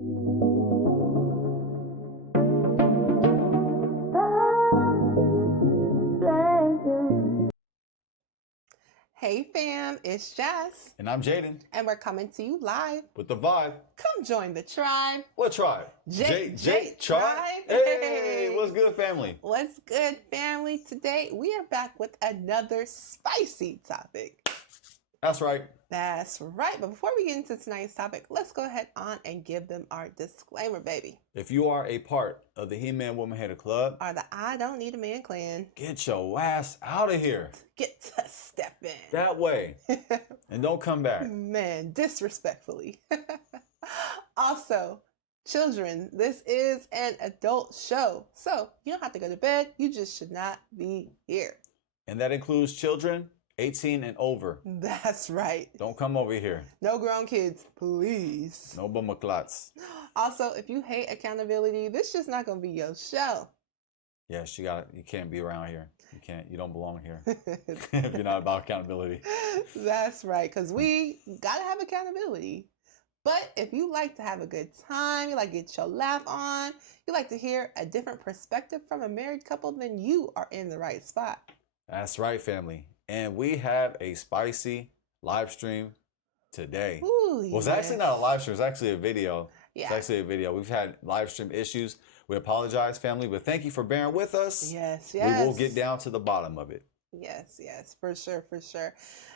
Hey fam, it's Jess. And I'm Jaden. And we're coming to you live With the vibe. Come join the tribe. What tribe? J Tribe? Hey, what's good, family? What's good, family? Today we are back with another spicy topic. That's right. That's right. But before we get into tonight's topic, let's go ahead on and give them our disclaimer, baby. If you are a part of the He-Man Woman Hater Club or the I Don't Need a Man clan, get your ass out of here. Get to step in. That way. And don't come back. Man, disrespectfully. Also, children, this is an adult show. So you don't have to go to bed. You just should not be here. And that includes children 18 and over. That's right. Don't come over here. No grown kids, please. No bumaclots. Also, if you hate accountability, this just not gonna be your show. Yes, you can't be around here. You don't belong here. If you're not about accountability. That's right, because we gotta have accountability. But if you like to have a good time, you like to get your laugh on, you like to hear a different perspective from a married couple, then you are in the right spot. That's right, family. And we have a spicy live stream today. Ooh, well, it's actually not a live stream. It's actually a video. Yeah. It's actually a video. We've had live stream issues. We apologize, family, but thank you for bearing with us. Yes. We will get down to the bottom of it. Yes, for sure.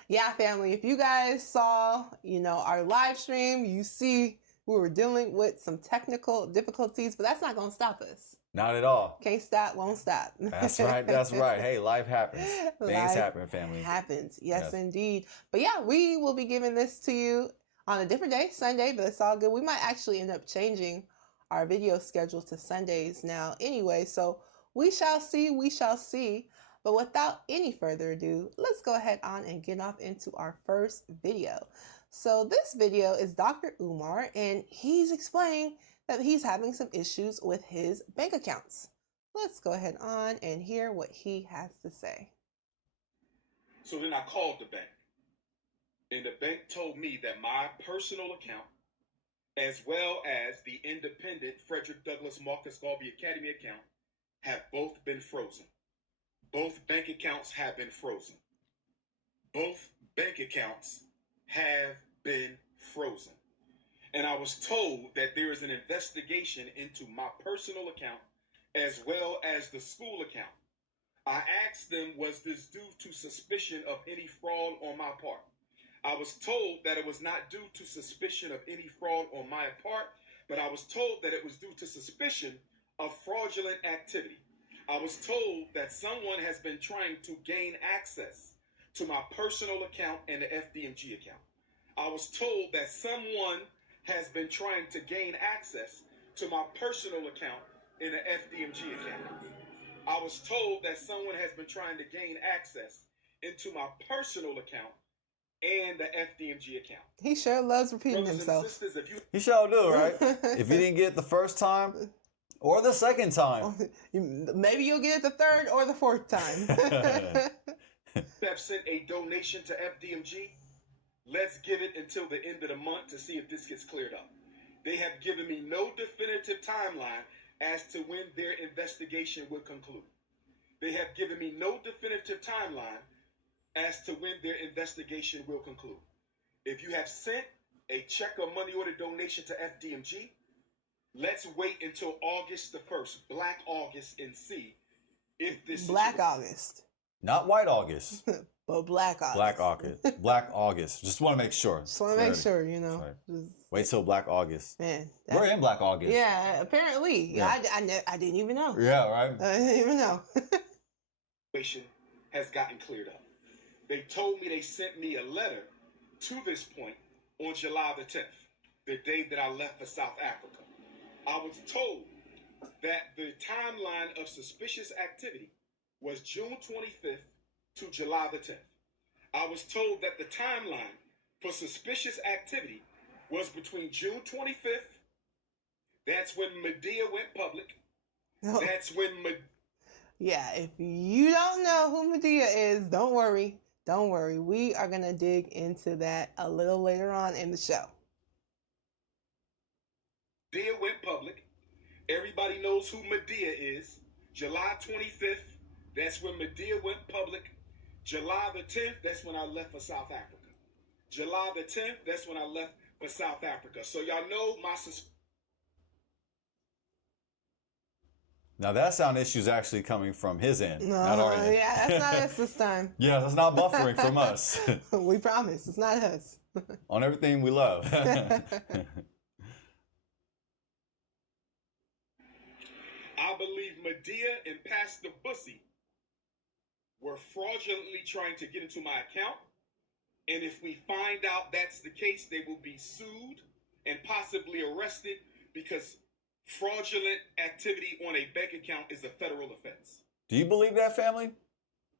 Yeah, family, if you guys saw, our live stream, you see we were dealing with some technical difficulties, but that's not going to stop us. Not at all. Can't stop, won't stop. That's right. Hey, life happens. Things happen, family. Happens. Yes, indeed. But yeah, we will be giving this to you on a different day, Sunday, but it's all good. We might actually end up changing our video schedule to Sundays now anyway, so we shall see. But without any further ado, let's go ahead on and get off into our first video. So this video is Dr. Umar, and he's explaining that he's having some issues with his bank accounts. Let's go ahead on and hear what he has to say. So then I called the bank, and the bank told me that my personal account, as well as the independent Frederick Douglass Marcus Garvey Academy account, have both been frozen. Both bank accounts have been frozen. Both bank accounts have been frozen. And I was told that there is an investigation into my personal account as well as the school account. I asked them, was this due to suspicion of any fraud on my part? I was told that it was not due to suspicion of any fraud on my part, but I was told that it was due to suspicion of fraudulent activity. I was told that someone has been trying to gain access to my personal account and the FDMG account. I was told that someone has been trying to gain access to my personal account and the FDMG account. I was told that someone has been trying to gain access into my personal account and the FDMG account. He sure loves repeating himself. Sisters, he sure do, right? If you didn't get it the first time or the second time, maybe you'll get it the third or the fourth time. Have sent a donation to FDMG. Let's give it until the end of the month to see if this gets cleared up. They have given me no definitive timeline as to when their investigation will conclude. They have given me no definitive timeline as to when their investigation will conclude. If you have sent a check or money order donation to FDMG, let's wait until August the 1st, Black August, and see if this Black August. Not White August. But Black August. Black August. Black August. Just want to make sure. Just want to make sure, Wait till Black August. Man. We're in Black August. Yeah, apparently. Yeah. I didn't even know. Yeah, right? I didn't even know. Has gotten cleared up. They told me they sent me a letter to this point on July the 10th, the day that I left for South Africa. I was told that the timeline of suspicious activity was June 25th to July the 10th. I was told that the timeline for suspicious activity was between June 25th, that's when Medea went public. Oh. That's when Yeah, if you don't know who Medea is, don't worry. Don't worry. We are going to dig into that a little later on in the show. Medea went public. Everybody knows who Medea is. July 25th, that's when Medea went public. July the 10th, that's when I left for South Africa. July the 10th, that's when I left for South Africa. So y'all know my Now that sound issue is actually coming from his end, not our end. Yeah, that's not us this time. Yeah, that's not buffering from us. We promise, it's not us. On everything we love. I believe Medea and Pastor Bussy were fraudulently trying to get into my account. And if we find out that's the case, they will be sued and possibly arrested because fraudulent activity on a bank account is a federal offense. Do you believe that, family?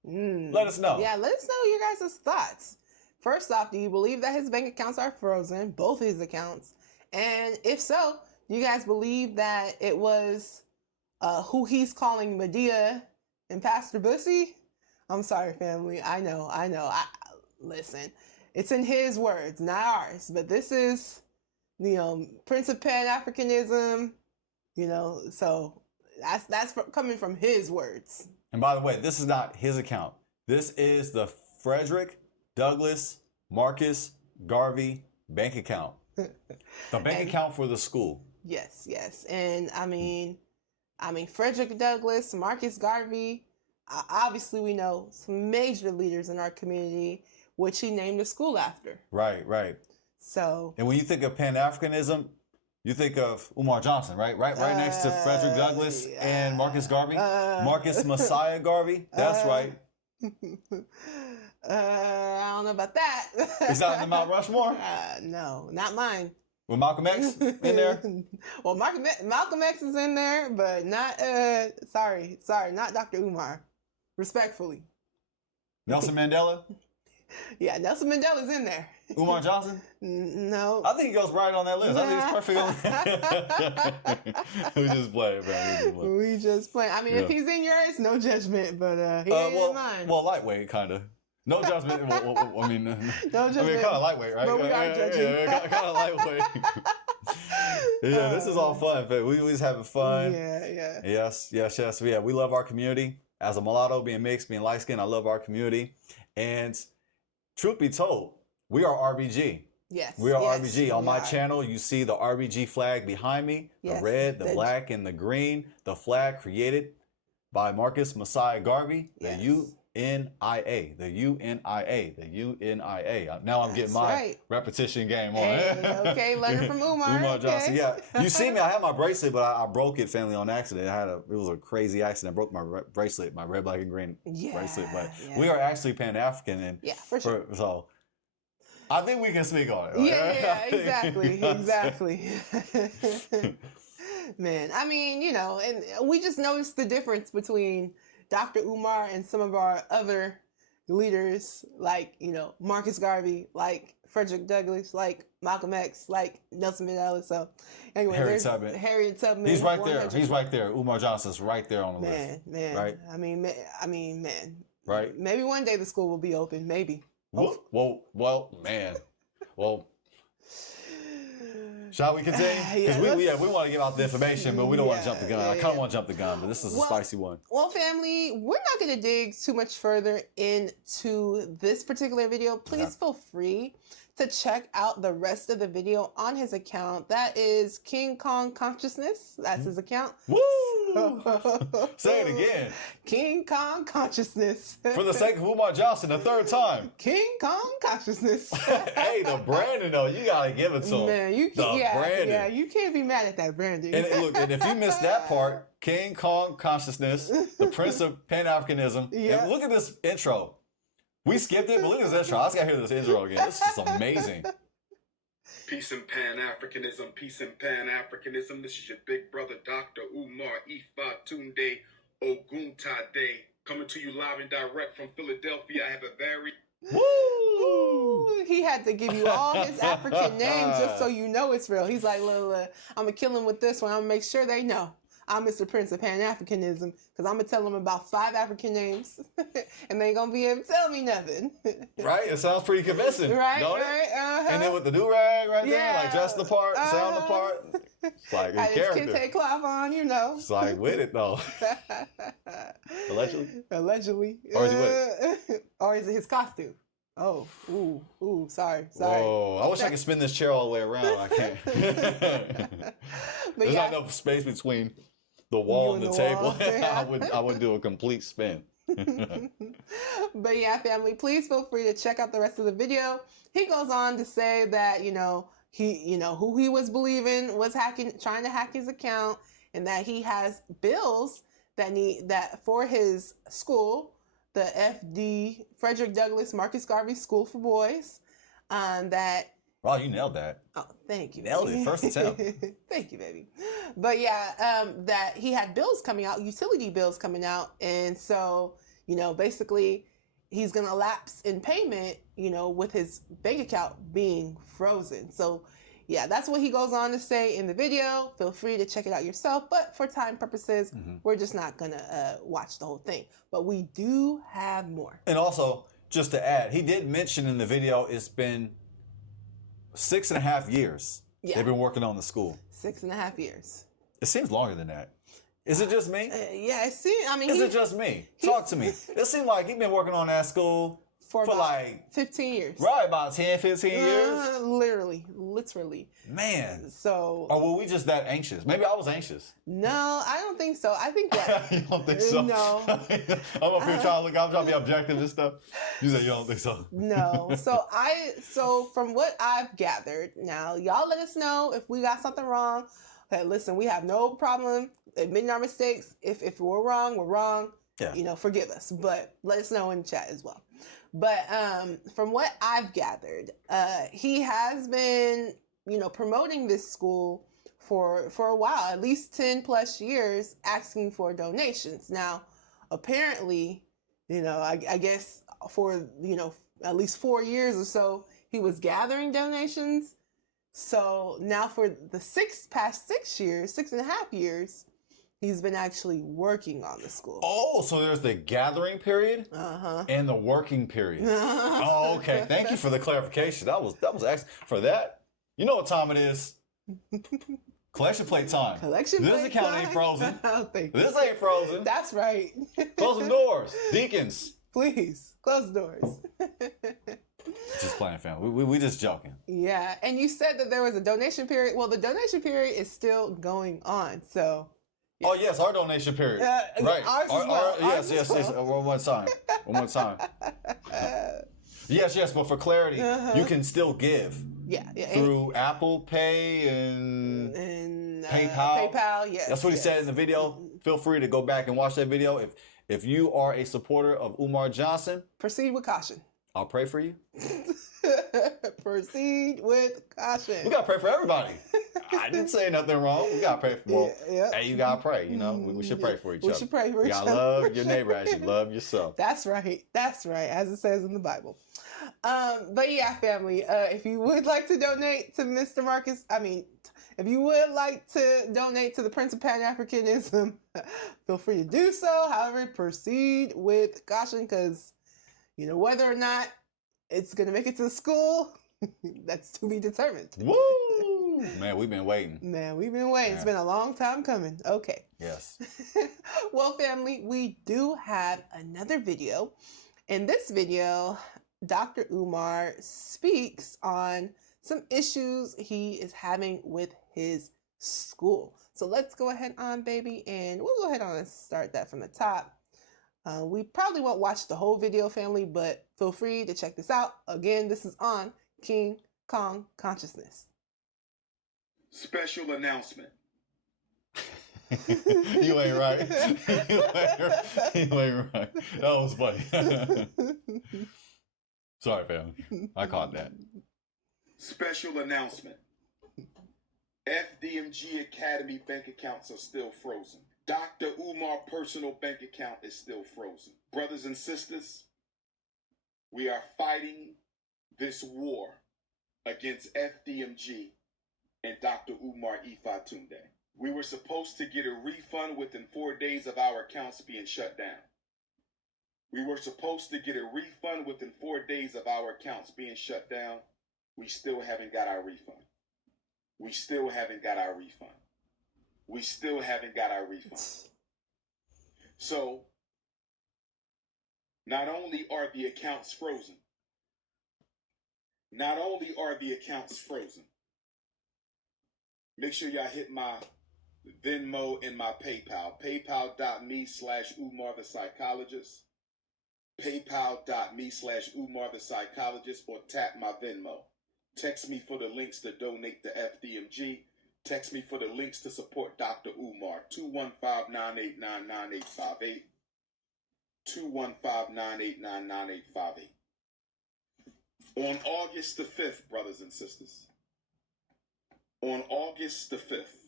Let us know. Yeah, let us know your guys' thoughts. First off, do you believe that his bank accounts are frozen, both his accounts? And if so, do you guys believe that it was who he's calling Medea and Pastor Bussy? I'm sorry, family. I know. Listen, it's in his words, not ours. But this is, Prince of Pan-Africanism, so that's coming from his words. And by the way, this is not his account. This is the Frederick Douglass Marcus Garvey bank account. The bank account for the school. Yes. And I mean, Frederick Douglass, Marcus Garvey, obviously we know some major leaders in our community, which he named the school after. Right. So. And when you think of Pan-Africanism, you think of Umar Johnson, right? Right next to Frederick Douglass and Marcus Garvey. Marcus Messiah Garvey. That's right. I don't know about that. It's not in the Mount Rushmore? No, not mine. With Malcolm X in there? Well, Malcolm X is in there, but not, sorry, not Dr. Umar. Respectfully. Nelson Mandela? Yeah, Nelson Mandela's in there. Umar Johnson? No. I think he goes right on that list. I think he's perfect on We just play, man. We just play. I mean, if he's in yours, no judgment, but he ain't in mine. Well, lightweight, kind of. No judgment. I mean, no judgment. I mean, kind of lightweight, right? But we are judging. Yeah, kind of lightweight. Yeah, this is all fun. We just having fun. Yeah. Yes. Yeah, we love our community. As a mulatto, being mixed, being light skinned, I love our community. And truth be told, we are RBG. Yes. We are RBG. On my channel, you see the RBG flag behind me. The red, the black, and the green. The flag created by Marcus Messiah Garvey. The UNIA. The UNIA. Now I'm getting my repetition game on. Hey, okay, learning from Umar. Umar Johnson, yeah. You see me, I had my bracelet, but I broke it, family, on accident. It was a crazy accident. I broke my bracelet, my red, black, and green bracelet. But we are actually Pan-African. And for sure. So I think we can speak on it. Exactly. Man, I mean, and we just noticed the difference between Dr. Umar and some of our other leaders, like, Marcus Garvey, like Frederick Douglass, like Malcolm X, like Nelson Mandela. So anyway, Harriet Tubman. He's right there. He's right there. Umar Johnson's right there on the list. Man. Right? I mean, man. Right? Maybe one day the school will be open. Maybe. Well, man. Well, shall we continue? Because we want to give out the information, but we don't want to jump the gun. I kind of want to jump the gun, but this is a spicy one. Well, family, we're not going to dig too much further into this particular video. Please feel free to check out the rest of the video on his account. That is King Kong Consciousness. That's his account. Woo! Say it again. King Kong Consciousness. For the sake of Umar Johnson, the third time. King Kong Consciousness. Hey, the branding though, you gotta give it to him. Man, you can't. Yeah, you can't be mad at that branding. And look, and if you missed that part, King Kong Consciousness, the Prince of Pan-Africanism. And look at this intro. We skipped it, but look at this intro. I just gotta hear this intro again. This is amazing. Peace and Pan-Africanism, peace and Pan-Africanism. This is your big brother, Dr. Umar Ifa Tunde Oguntade, coming to you live and direct from Philadelphia. I have a very... Woo! He had to give you all his African names just so you know it's real. He's like, look, I'm going to kill him with this one. I'm going to make sure they know. I'm Mr. Prince of Pan-Africanism because I'm going to tell them about 5 African names and they ain't going to be able to tell me nothing. Right? It sounds pretty convincing. Right, don't right. It? And then with the do-rag right there, like dressed the part, sound the part. It's like a character. Kente cloth on, you know. It's like with it though. Allegedly? Allegedly. Or is he with it? Or is it his costume? Oh, ooh, sorry. Whoa, I wish I could spin this chair all the way around. I can't. There's not enough space between the wall and the table. Yeah. I would do a complete spin. But yeah, family, please feel free to check out the rest of the video. He goes on to say that, who he was believing was trying to hack his account, and that he has bills that for his school, the FD Frederick Douglass Marcus Garvey School for Boys, that. Wow, you nailed that. Oh, thank you. Nailed it, first attempt. Thank you, baby. But yeah, that he had bills coming out, utility bills coming out, and so basically he's gonna lapse in payment, with his bank account being frozen. So yeah, that's what he goes on to say in the video. Feel free to check it out yourself, but for time purposes, we're just not gonna watch the whole thing. But we do have more. And also, just to add, he did mention in the video it's been 6.5 years they've been working on the school. 6.5 years. It seems longer than that. Is it just me? Yeah, it seems. I mean, is it just me? Talk to me. It seems like he's been working on that school for like 15 years. Right, about 10, 15 years. Literally. Man. So. Or were we just that anxious? Maybe I was anxious. No, I don't think so. I think that. You don't think so? No. I'm up here trying to be objective and stuff. You say you don't think so? No. So from what I've gathered, now y'all let us know if we got something wrong. Okay, listen, we have no problem admitting our mistakes. If we're wrong, we're wrong. Yeah. Forgive us, but let us know in the chat as well. But from what I've gathered, he has been, promoting this school for a while, at least 10 plus years, asking for donations. Now, apparently, I guess for, at least 4 years or so, he was gathering donations. So now for the past 6.5 years, he's been actually working on the school. Oh, so there's the gathering period and the working period. Oh, okay. Thank you for the clarification. That was excellent. For that, you know what time it is. Collection plate time. This account ain't frozen. This ain't frozen. That's right. Close the doors. Deacons. Please, close the doors. Just playing, family. We just joking. Yeah, and you said that there was a donation period. Well, the donation period is still going on, so. Yeah. Oh yes, our donation period. Right. Ours as well. Yes. One more time. Yes. But for clarity, you can still give. Yeah. Through Apple Pay and PayPal. PayPal. Yes. That's what he said in the video. Feel free to go back and watch that video. If you are a supporter of Umar Johnson, proceed with caution. I'll pray for you. Proceed with caution. We gotta pray for everybody. I didn't say nothing wrong. We gotta pray for. Hey, you gotta pray. We should pray for each other. We should pray for each other. You gotta love your neighbor as you love yourself. That's right, as it says in the Bible. But yeah, family. If you would like to donate to Mr. Marcus, if you would like to donate to the Prince of Pan-Africanism, feel free to do so. However, proceed with caution, because whether or not it's going to make it to the school, that's to be determined. Woo! Man, we've been waiting. It's been a long time coming. Okay. Yes. Well, family, we do have another video. In this video, Dr. Umar speaks on some issues he is having with his school. So let's go ahead on, baby, and we'll go ahead on and start that from the top. We probably won't watch the whole video, family, but feel free to check this out. Again, this is on King Kong Consciousness. Special announcement. You ain't right. You ain't right. That was funny. Sorry, family. I caught that. Special announcement. FDMG Academy bank accounts are still frozen. Dr. Umar personal bank account is still frozen. Brothers and sisters, we are fighting this war against FDMG and Dr. Umar Ifatunde. We were supposed to get a refund within 4 days of our accounts being shut down. We were supposed to get a refund within 4 days of our accounts being shut down. We still haven't got our refund. We still haven't got our refund. We still haven't got our refund. So, not only are the accounts frozen, make sure y'all hit my Venmo and my PayPal. PayPal.me/Umar the Psychologist. PayPal.me/Umar the Psychologist, or tap my Venmo. Text me for the links to donate to FDMG. Text me for the links to support Dr. Umar. 215-989-9858. 215-989-9858. On August the 5th, brothers and sisters. On August the 5th.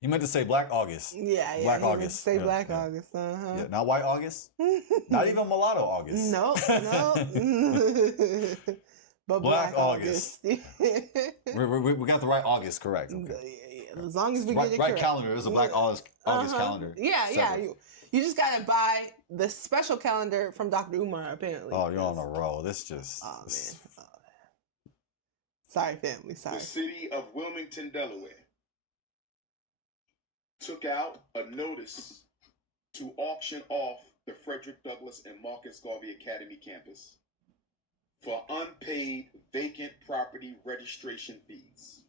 You meant to say Black August. Yeah, Black August. August. Say Black August. Yeah, not White August. Not even Mulatto August. No. But Black August. we got the right August correct. Okay. As long as we right, get it right correct. calendar. It was a Black August calendar. Yeah. You just gotta buy the special calendar from Dr. Umar, apparently. Oh, you're on a roll. This just. Oh, man. Sorry, family. Sorry. The city of Wilmington, Delaware, took out a notice to auction off the Frederick Douglass and Marcus Garvey Academy campus for unpaid vacant property registration fees.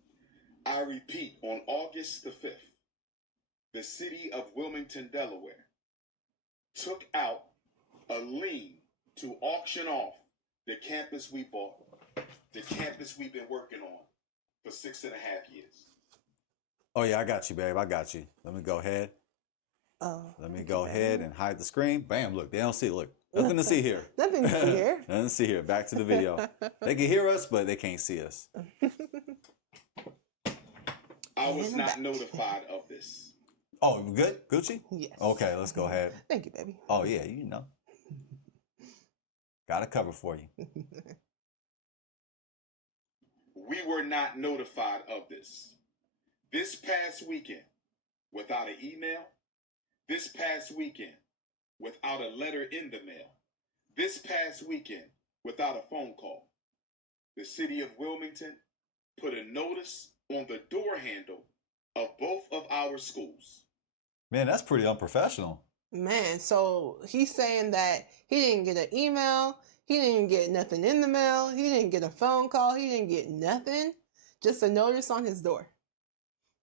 I repeat, on August the 5th, the city of Wilmington, Delaware, took out a lien to auction off the campus we bought, the campus we've been working on for 6.5 years. Oh, yeah, I got you, babe. I got you. Let me go ahead. Let me go ahead and hide the screen. Bam, look, they don't see it. Look, nothing to see here. Nothing to see here. Nothing to see here. Back to the video. They can hear us, but they can't see us. I was not notified of this. Oh, we good? Gucci? Yes. Okay, let's go ahead. Thank you, baby. Oh, yeah, you know. Got a cover for you. We were not notified of this. This past weekend, without an email, this past weekend, without a letter in the mail, this past weekend, without a phone call, the city of Wilmington put a notice on the door handle of both of our schools. Man, that's pretty unprofessional. Man, so he's saying that he didn't get an email, he didn't get nothing in the mail, he didn't get a phone call, he didn't get nothing, just a notice on his door.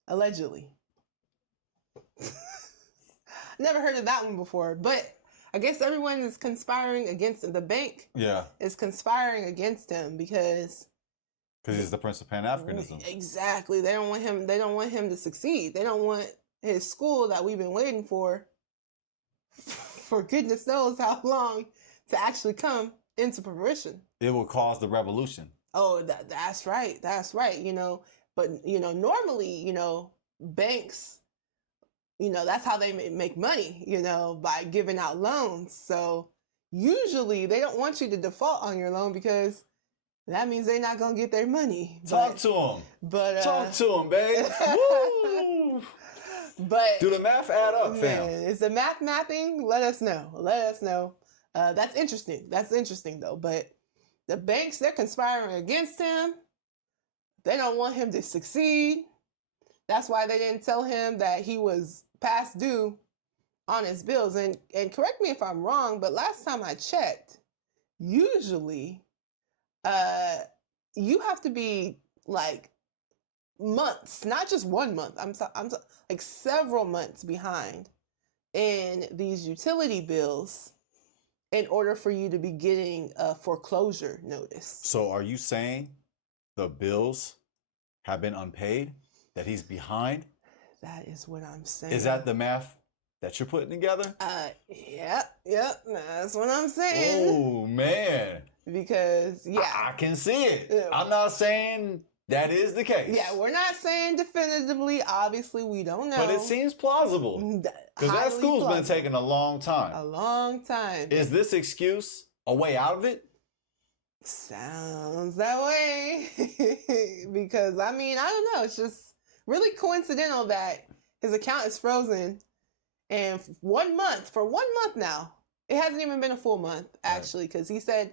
Allegedly. Never heard of that one before, but I guess everyone is conspiring against the bank. Yeah. Is conspiring against him because he's the Prince of Pan-Africanism. Exactly. They don't want him to succeed. They don't want his school that we've been waiting for goodness knows how long, to actually come into fruition. It will cause the revolution. Oh, that's right. That's right. But normally, banks, that's how they make money, by giving out loans. So usually they don't want you to default on your loan because that means they're not going to get their money. Talk to them. Talk to them, babe. Woo! But do the math add up, fam? Is the math mapping? Let us know. That's interesting. That's interesting, though. But the banks, they're conspiring against him. They don't want him to succeed. That's why they didn't tell him that he was past due on his bills. And correct me if I'm wrong, but last time I checked, usually you have to be like months, not just 1 month. I'm like several months behind in these utility bills in order for you to be getting a foreclosure notice. So are you saying the bills have been unpaid? That he's behind? That is what I'm saying. Is that the math that you're putting together? Yep. That's what I'm saying. Oh, man. Because, I can see it. I'm not saying that is the case. Yeah, we're not saying definitively. Obviously, we don't know. But it seems plausible. Because that school's been taking a long time. A long time. Is this excuse a way out of it? Sounds that way. Because, I don't know. It's just really coincidental that his account is frozen, and for 1 month now, it hasn't even been a full month actually, because he said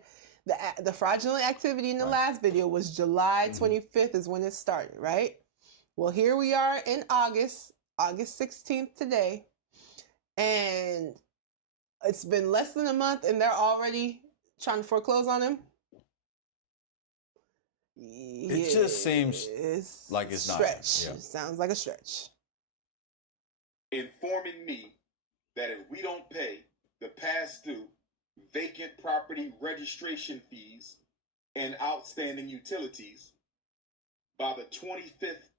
the fraudulent activity in the last video was July 25th is when it started, right? Well, here we are in August 16th today, and it's been less than a month, and they're already trying to foreclose on him. It just seems like it's not. Stretch. It sounds like a stretch. Informing me that if we don't pay the past due vacant property registration fees and outstanding utilities by the 25th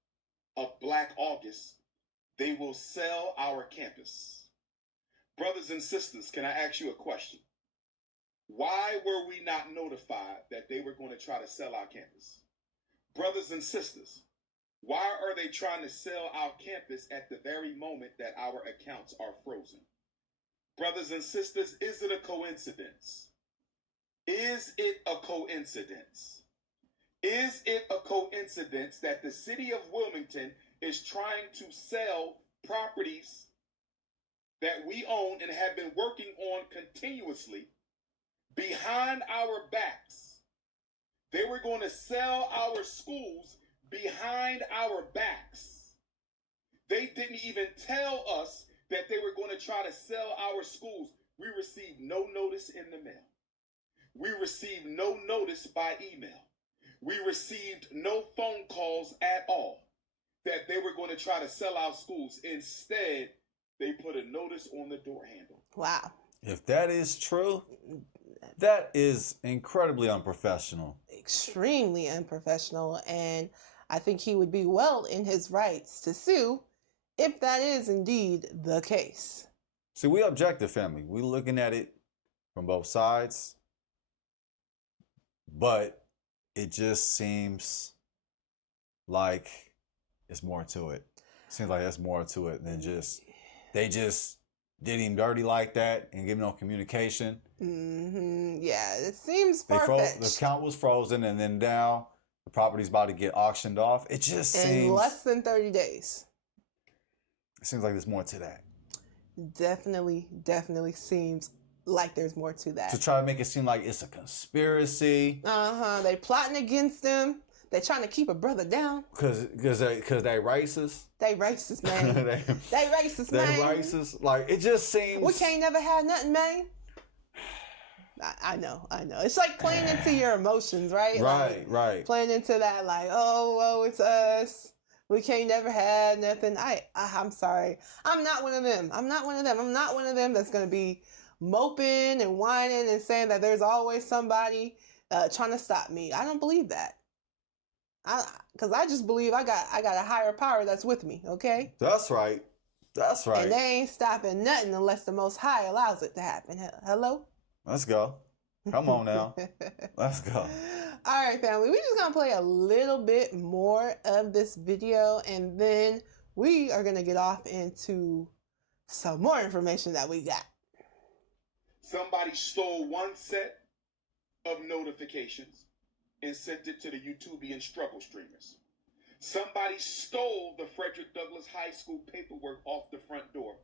of Black August, they will sell our campus. Brothers and sisters, can I ask you a question? Why were we not notified that they were going to try to sell our campus? Brothers and sisters, why are they trying to sell our campus at the very moment that our accounts are frozen? Brothers and sisters, is it a coincidence? Is it a coincidence? Is it a coincidence that the city of Wilmington is trying to sell properties that we own and have been working on continuously behind our backs? They were going to sell our schools behind our backs. They didn't even tell us that they were going to try to sell our schools. We received no notice in the mail. We received no notice by email. We received no phone calls at all that they were going to try to sell our schools. Instead, they put a notice on the door handle. Wow. If that is true, that is incredibly unprofessional. Extremely unprofessional, and I think he would be well in his rights to sue if that is indeed the case. See, we objective, family. We looking at it from both sides, but it just seems like it's more to it. Seems like there's more to it than just they just did him dirty like that and give him no communication. Yeah, it seems far-fetched. The account was frozen, and then now the property's about to get auctioned off. It just seems in less than 30 days. It seems like there's more to that. Definitely seems like there's more to that. To try to make it seem like it's a conspiracy. They plotting against him. They trying to keep a brother down. Cause they racist. They racist, man. they racist, man. They racist. Like, it just seems we can't never have nothing, man. I know. It's like playing into your emotions, right? Right. Playing into that, like, oh, it's us. We can't never have nothing. I'm sorry. I'm not one of them. I'm not one of them that's going to be moping and whining and saying that there's always somebody trying to stop me. I don't believe that. Because I just believe I got a higher power that's with me, okay? That's right. And they ain't stopping nothing unless the Most High allows it to happen. Hello? Let's go. Come on now. Let's go. All right, family. We're just going to play a little bit more of this video, and then we are going to get off into some more information that we got. Somebody stole one set of notifications and sent it to the YouTubian struggle streamers. Somebody stole the Frederick Douglass High School paperwork off the front door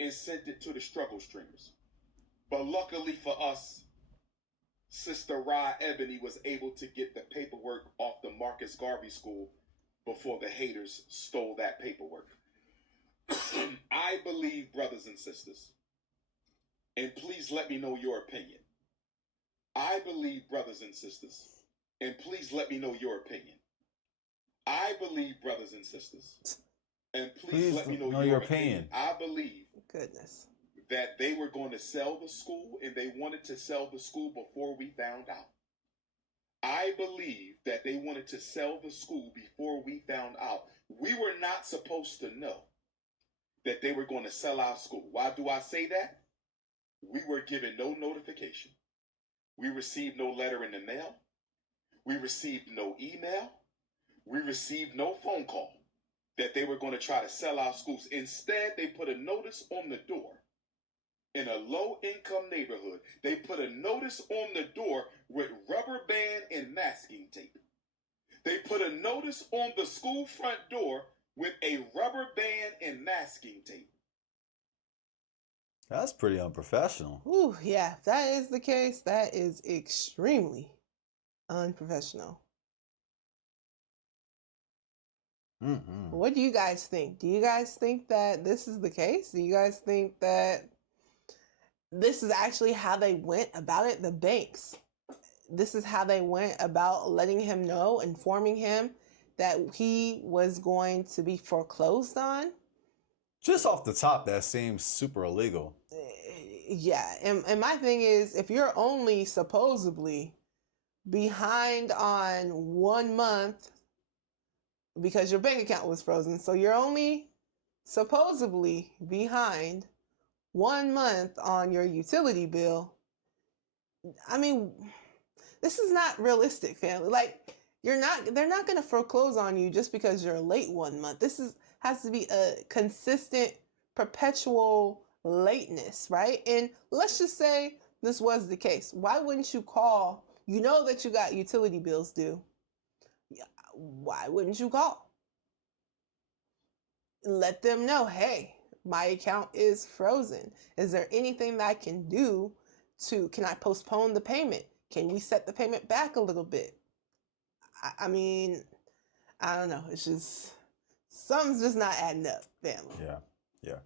and sent it to the struggle streamers. But luckily for us, Sister Ra Ebony was able to get the paperwork off the Marcus Garvey School before the haters stole that paperwork. I believe, brothers and sisters, and please let me know your opinion. I believe, brothers and sisters, and please let me know your opinion. I believe, brothers and sisters, and please let me know your opinion. I believe that they were going to sell the school, and they wanted to sell the school before we found out. I believe that they wanted to sell the school before we found out. We were not supposed to know that they were going to sell our school. Why do I say that? We were given no notification. We received no letter in the mail. We received no email. We received no phone call that they were going to try to sell our schools. Instead, they put a notice on the door. In a low-income neighborhood, they put a notice on the door with rubber band and masking tape. They put a notice on the school front door with a rubber band and masking tape. That's pretty unprofessional. Ooh, yeah, if that is the case, that is extremely unprofessional. What do you guys think? Do you guys think that this is the case? Do you guys think that this is actually how they went about it? The banks. This is how they went about letting him know, informing him that he was going to be foreclosed on? Just off the top, that seems super illegal. Yeah, and my thing is, if you're only supposedly behind on 1 month because your bank account was frozen, so you're only supposedly behind 1 month on your utility bill. I mean, this is not realistic, family. Like, they're not going to foreclose on you just because you're late 1 month. Has to be a consistent, perpetual lateness, right? And let's just say this was the case. Why wouldn't you call? You know that you got utility bills due. Why wouldn't you call? Let them know, hey, my account is frozen. Is there anything that I can do can I postpone the payment? Can we set the payment back a little bit? I mean, I don't know. It's just, something's just not adding up, family. Yeah.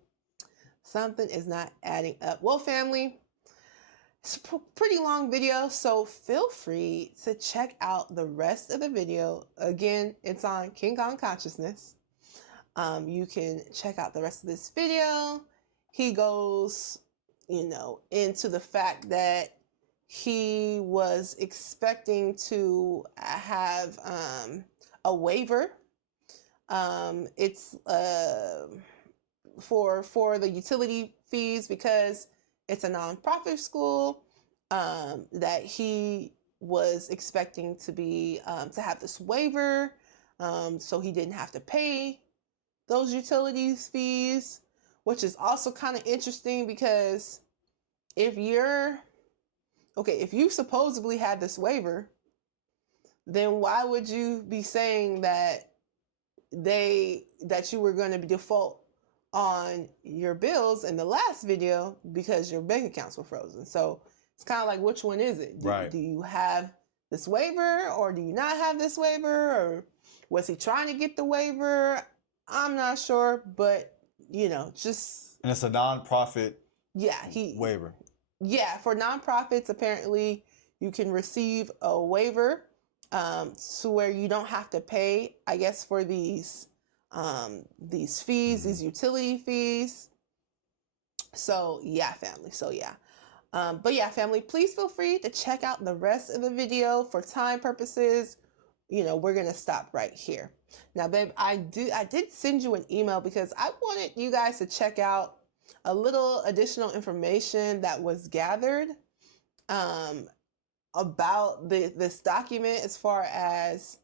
Something is not adding up. Well, family, it's a pretty long video, so feel free to check out the rest of the video. Again, it's on King Kong Consciousness. You can check out the rest of this video. He goes, into the fact that he was expecting to have a waiver. It's for the utility fees because it's a nonprofit school, that he was expecting to be to have this waiver, so he didn't have to pay those utilities fees, which is also kind of interesting because if you supposedly had this waiver, then why would you be saying that you were going to default on your bills in the last video because your bank accounts were frozen? So it's kind of like, which one is it? Do you have this waiver or do you not have this waiver? Or was he trying to get the waiver? I'm not sure, but just... And it's a nonprofit waiver. Yeah, for nonprofits, apparently you can receive a waiver to where you don't have to pay, I guess, for these fees, these utility fees. So yeah, family. But yeah, family, please feel free to check out the rest of the video. For time purposes, we're gonna stop right here. Now, babe, I did send you an email because I wanted you guys to check out a little additional information that was gathered about this document, as far as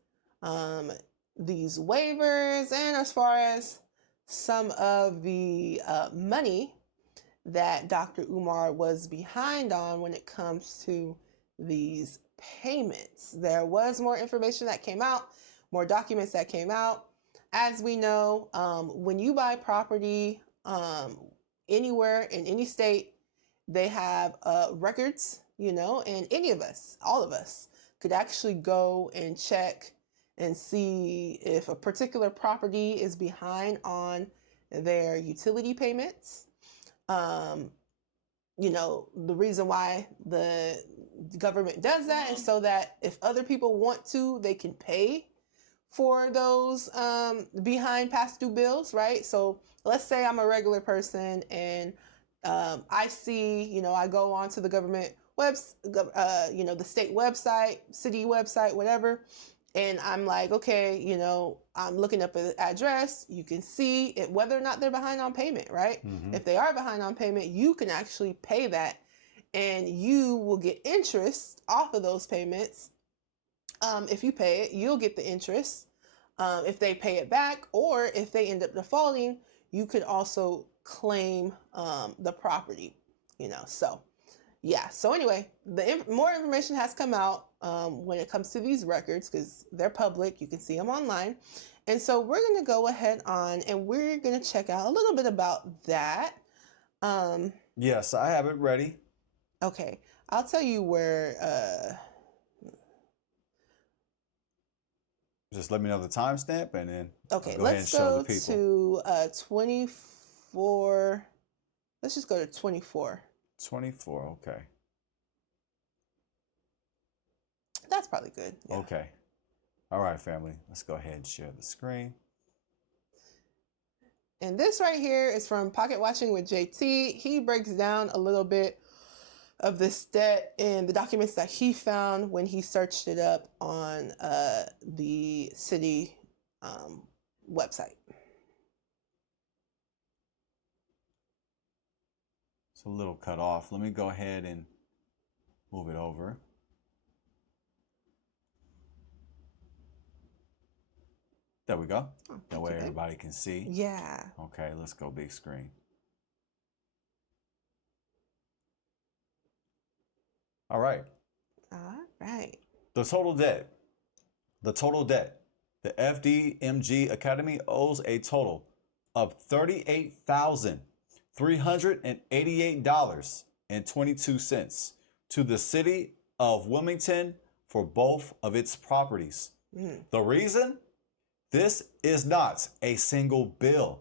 these waivers and as far as some of the money that Dr. Umar was behind on when it comes to these payments. There was more information that came out, more documents that came out. As we know, when you buy property anywhere in any state, they have records, and any of us, all of us, could actually go and check and see if a particular property is behind on their utility payments. The reason why the government does that is so that if other people want to, they can pay for those behind past due bills, right? So let's say I'm a regular person and I see, I go onto the government the state website, city website, whatever, and I'm like, okay, I'm looking up an address. You can see whether or not they're behind on payment, right? If they are behind on payment, you can actually pay that, and you will get interest off of those payments. If you pay it, you'll get the interest. If they pay it back, or if they end up defaulting, you could also claim the property. So yeah. So anyway, more information has come out when it comes to these records, because they're public. You can see them online. And so we're going to go ahead on and we're going to check out a little bit about that. Yes, I have it ready. Okay. I'll tell you where. Just let me know the timestamp and then Okay, I'll go ahead and show the people. To 24. Let's just go to 24. 24, okay. That's probably good. Yeah. Okay. All right, family. Let's go ahead and share the screen. And this right here is from Pocket Watching with JT. He breaks down a little bit of this debt and the documents that he found when he searched it up on the city website. It's a little cut off. Let me go ahead and move it over. There we go. Oh, that way everybody can see. Yeah. Okay, let's go big screen. All right. All right. The total debt. The FDMG Academy owes a total of $38,388.22 to the city of Wilmington for both of its properties. The reason? This is not a single bill.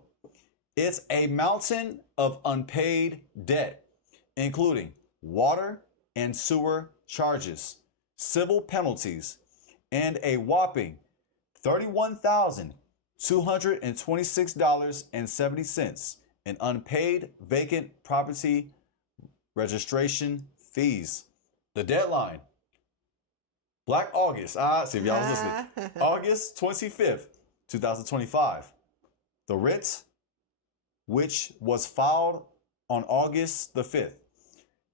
It's a mountain of unpaid debt, including water and sewer charges, civil penalties, and a whopping $31,226.70 in unpaid vacant property registration fees. The deadline, Black August, see if y'all was listening, August 25th, 2025. The writ, which was filed on August the 5th,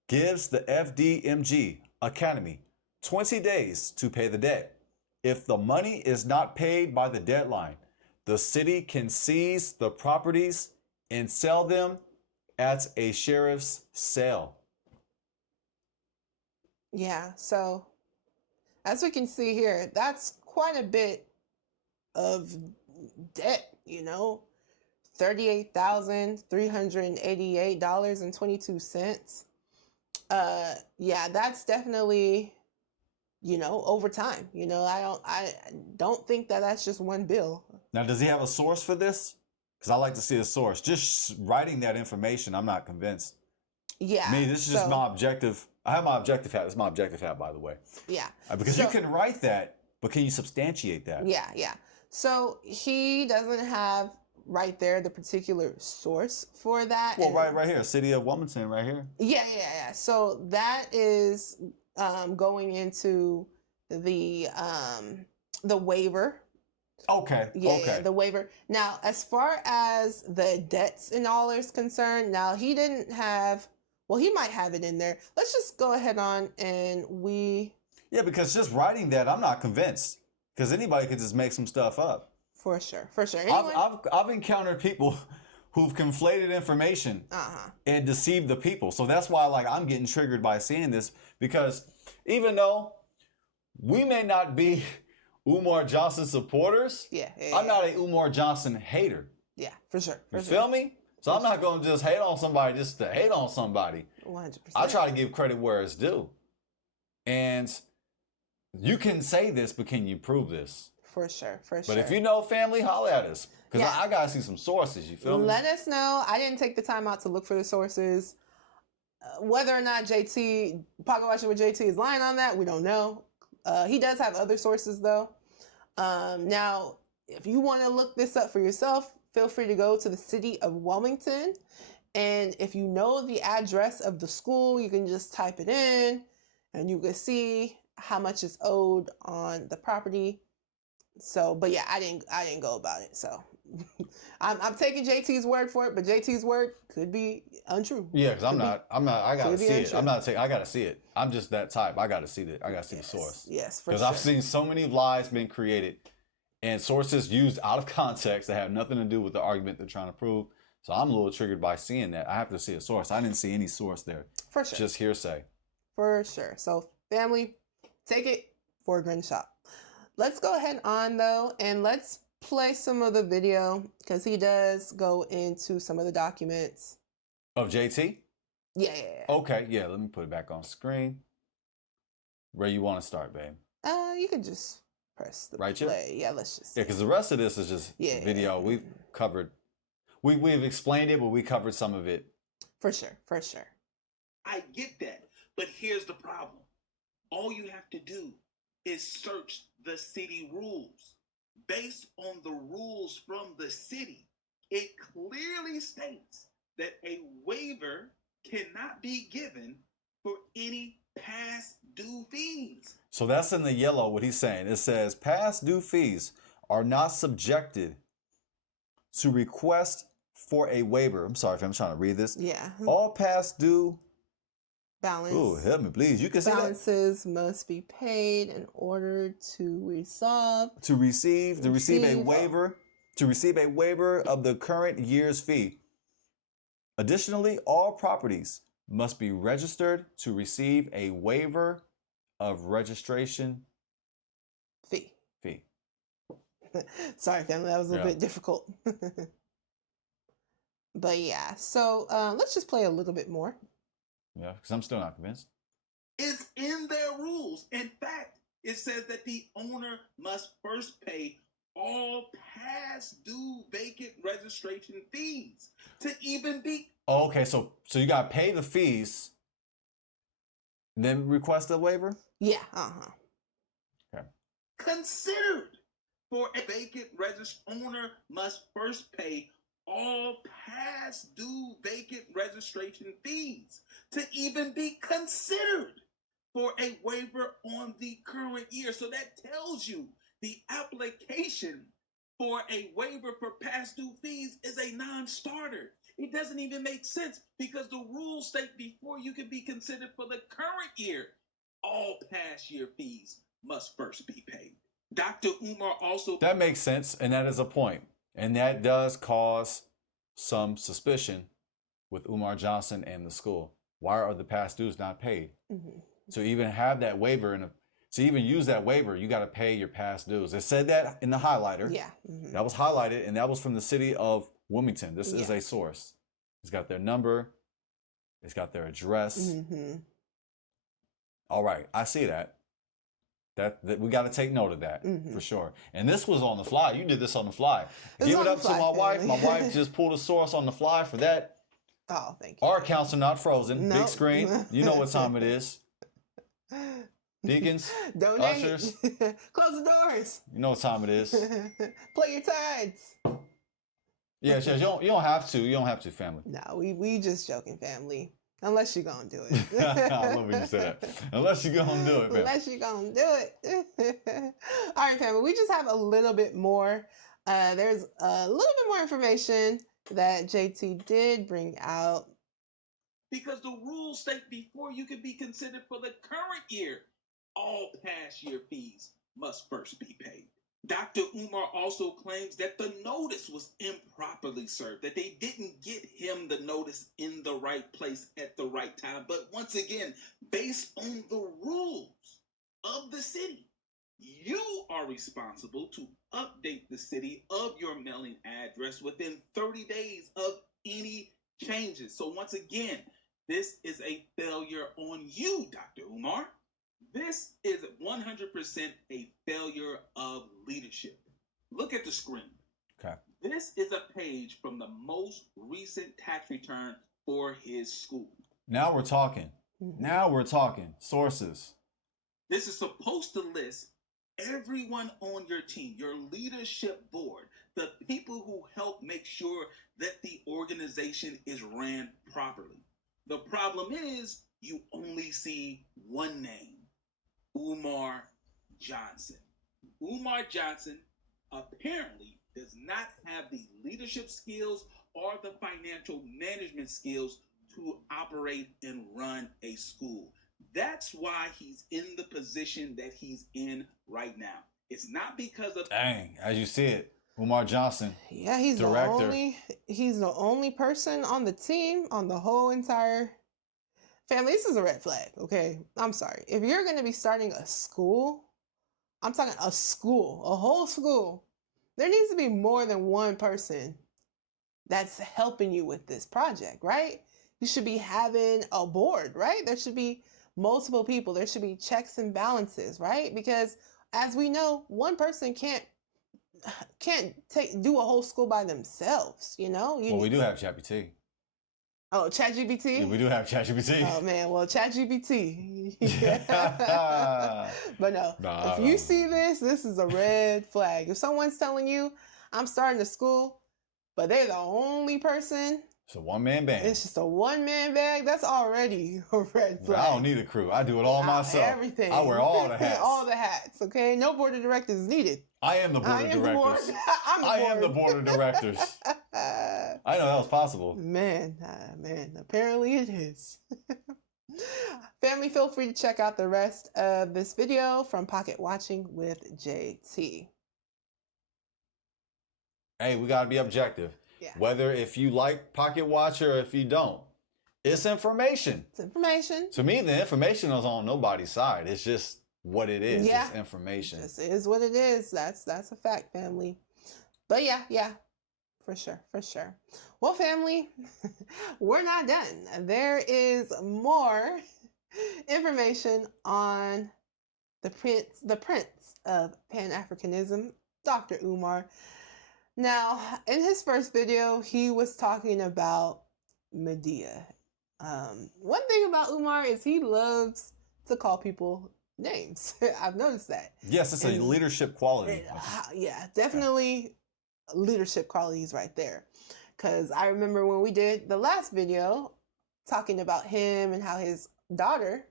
gives the FDMG Academy 20 days to pay the debt. If the money is not paid by the deadline, the city can seize the properties and sell them at a sheriff's sale. Yeah, so as we can see here, that's quite a bit of debt, you know, $38,388.22. Yeah, that's definitely, you know, over time. You know, I don't think that that's just one bill. Now, does he have a source for this? Because I like to see a source. Just writing that information, I'm not convinced. Yeah. Me, this is just my objective. I have my objective hat. This is my objective hat, by the way. Yeah. Because you can write that, but can you substantiate that? Yeah, yeah. So he doesn't have right there the particular source for that. Well, right here, City of Wilmington, right here. Yeah. So that is going into the waiver. Okay. Yeah, the waiver. Now, as far as the debts and all is concerned, now he didn't have. Well, he might have it in there. Let's just go ahead on and Yeah, because just writing that, I'm not convinced. Because anybody could just make some stuff up. For sure. Anyway, I've encountered people who've conflated information and deceived the people. So that's why, like, I'm getting triggered by seeing this, because even though we may not be Umar Johnson supporters, I'm not a Umar Johnson hater. Yeah, for sure. You feel me? So I'm not going to just hate on somebody just to hate on somebody. 100%. I try to give credit where it's due. And you can say this, but can you prove this? For sure. But if you know, family, holler at us. Because I got to see some sources, you feel me? Let us know. I didn't take the time out to look for the sources. Whether or not Pocket Watching with JT is lying on that, we don't know. He does have other sources, though. Now, if you want to look this up for yourself, feel free to go to the city of Wilmington. And if you know the address of the school, you can just type it in and you can see how much is owed on the property. So, but yeah, I didn't go about it. So I'm taking JT's word for it, but JT's word could be untrue. Yeah, because I gotta see it. I gotta see it. I'm just that type. I gotta see it. I gotta see the source. Yes, for sure. Because I've seen so many lies being created and sources used out of context that have nothing to do with the argument they're trying to prove. So I'm a little triggered by seeing that. I have to see a source. I didn't see any source there. For sure. Just hearsay. For sure. So family, take it for a grain of salt. Let's go ahead on though, and let's play some of the video because he does go into some of the documents. Of JT? Yeah. Okay, yeah, let me put it back on screen. Where you want to start, babe? You can just press the right play. Here? Yeah, let's just. Yeah, because the rest of this is just video. We've covered. We've explained it, but we covered some of it. For sure, for sure. I get that, but here's the problem. All you have to do is search the city rules. Based on the rules from the city, it clearly states that a waiver cannot be given for any past due fees. So that's in the yellow, what he's saying. It says past due fees are not subjected to request for a waiver. I'm sorry if I'm trying to read this. Yeah. All past due balance. Oh, help me, please. You can see that. Balances must be paid in order to resolve. To receive a waiver. To receive a waiver of the current year's fee. Additionally, all properties must be registered to receive a waiver of registration fee. Fee. Sorry, family, that was a little bit difficult. But yeah, so let's just play a little bit more. Yeah, because I'm still not convinced. It's in their rules. In fact, it says that the owner must first pay all past due vacant registration fees to even be. Oh, okay, so you got to pay the fees, then request a waiver? Yeah, Okay. Considered for a vacant owner must first pay all past due vacant registration fees to even be considered for a waiver on the current year. So that tells you the application for a waiver for past due fees is a non-starter. It doesn't even make sense because the rules state before you can be considered for the current year, all past year fees must first be paid. Dr. Umar also... That makes sense, and that is a point. And that does cause some suspicion with Umar Johnson and the school. Why are the past dues not paid? Mm-hmm. To even have that waiver to even use that waiver, you got to pay your past dues. It said that in the highlighter. Yeah. Mm-hmm. That was highlighted, and that was from the city of Wilmington. This is a source. It's got their number. It's got their address. Mm-hmm. All right, I see that. That we got to take note of that for sure. And this was on the fly. You did this on the fly. Give it up to my wife. My wife just pulled a source on the fly for that. Oh, thank you. Our accounts are not frozen. Nope. Big screen. You know what time it is. Deacons, donate. Ushers, close the doors. You know what time it is. Play your tithes. Yeah, you don't have to. You don't have to, family. No, we just joking, family. Unless you're gonna do it. I love when you say that. Unless you're gonna do it, family. Unless you're gonna do it. All right, family. We just have a little bit more. There's a little bit more information that JT did bring out. Because the rules state before you can be considered for the current year, all past year fees must first be paid. Dr. Umar also claims that the notice was improperly served, that they didn't get him the notice in the right place at the right time. But once again, based on the rules of the city, you are responsible to update the city of your mailing address within 30 days of any changes. So once again, this is a failure on you, Dr. Umar. This is 100% a failure of leadership. Look at the screen. Okay. This is a page from the most recent tax return for his school. Now we're talking. Now we're talking. Sources. This is supposed to list everyone on your team, your leadership board, the people who help make sure that the organization is ran properly. The problem is you only see one name. Umar Johnson. Umar Johnson apparently does not have the leadership skills or the financial management skills to operate and run a school. That's why he's in the position that he's in right now. It's not because of... Dang, as you see it, Umar Johnson. Yeah, he's the only person on the team, on the whole entire family. This is a red flag, okay? I'm sorry. If you're going to be starting a school, I'm talking a school, a whole school, there needs to be more than one person that's helping you with this project, right? You should be having a board, right? There should be multiple people. There should be checks and balances, right? Because as we know, one person can't do a whole school by themselves, you know? Well, we do have ChatGPT. Oh, ChatGPT? Yeah, we do have ChatGPT. Oh man, well ChatGPT. But no, if you see this is a red flag. If someone's telling you I'm starting a school, but they're the only person, it's a one-man band. It's just a one-man band. That's already a red flag. I don't need a crew. I do it all myself. Everything. I wear all the hats. All the hats. Okay, no board of directors is needed. I am the board of directors. I am the board of directors. I know that was possible. Man, apparently it is. Family, feel free to check out the rest of this video from Pocket Watching with JT. Hey, we got to be objective. Yeah. Whether if you like Pocket Watch or if you don't, it's information. It's information. To me, the information is on nobody's side. It's just what it is. Yeah. It's information. This is what it is. That's a fact, family. But yeah. For sure. Well, family, we're not done. There is more information on the prince of Pan-Africanism, Dr. Umar. Now, in his first video, he was talking about Medea. One thing about Umar is he loves to call people names. I've noticed that. Yes, it's a leadership quality. Yeah, definitely leadership qualities right there. Because I remember when we did the last video talking about him and how his daughter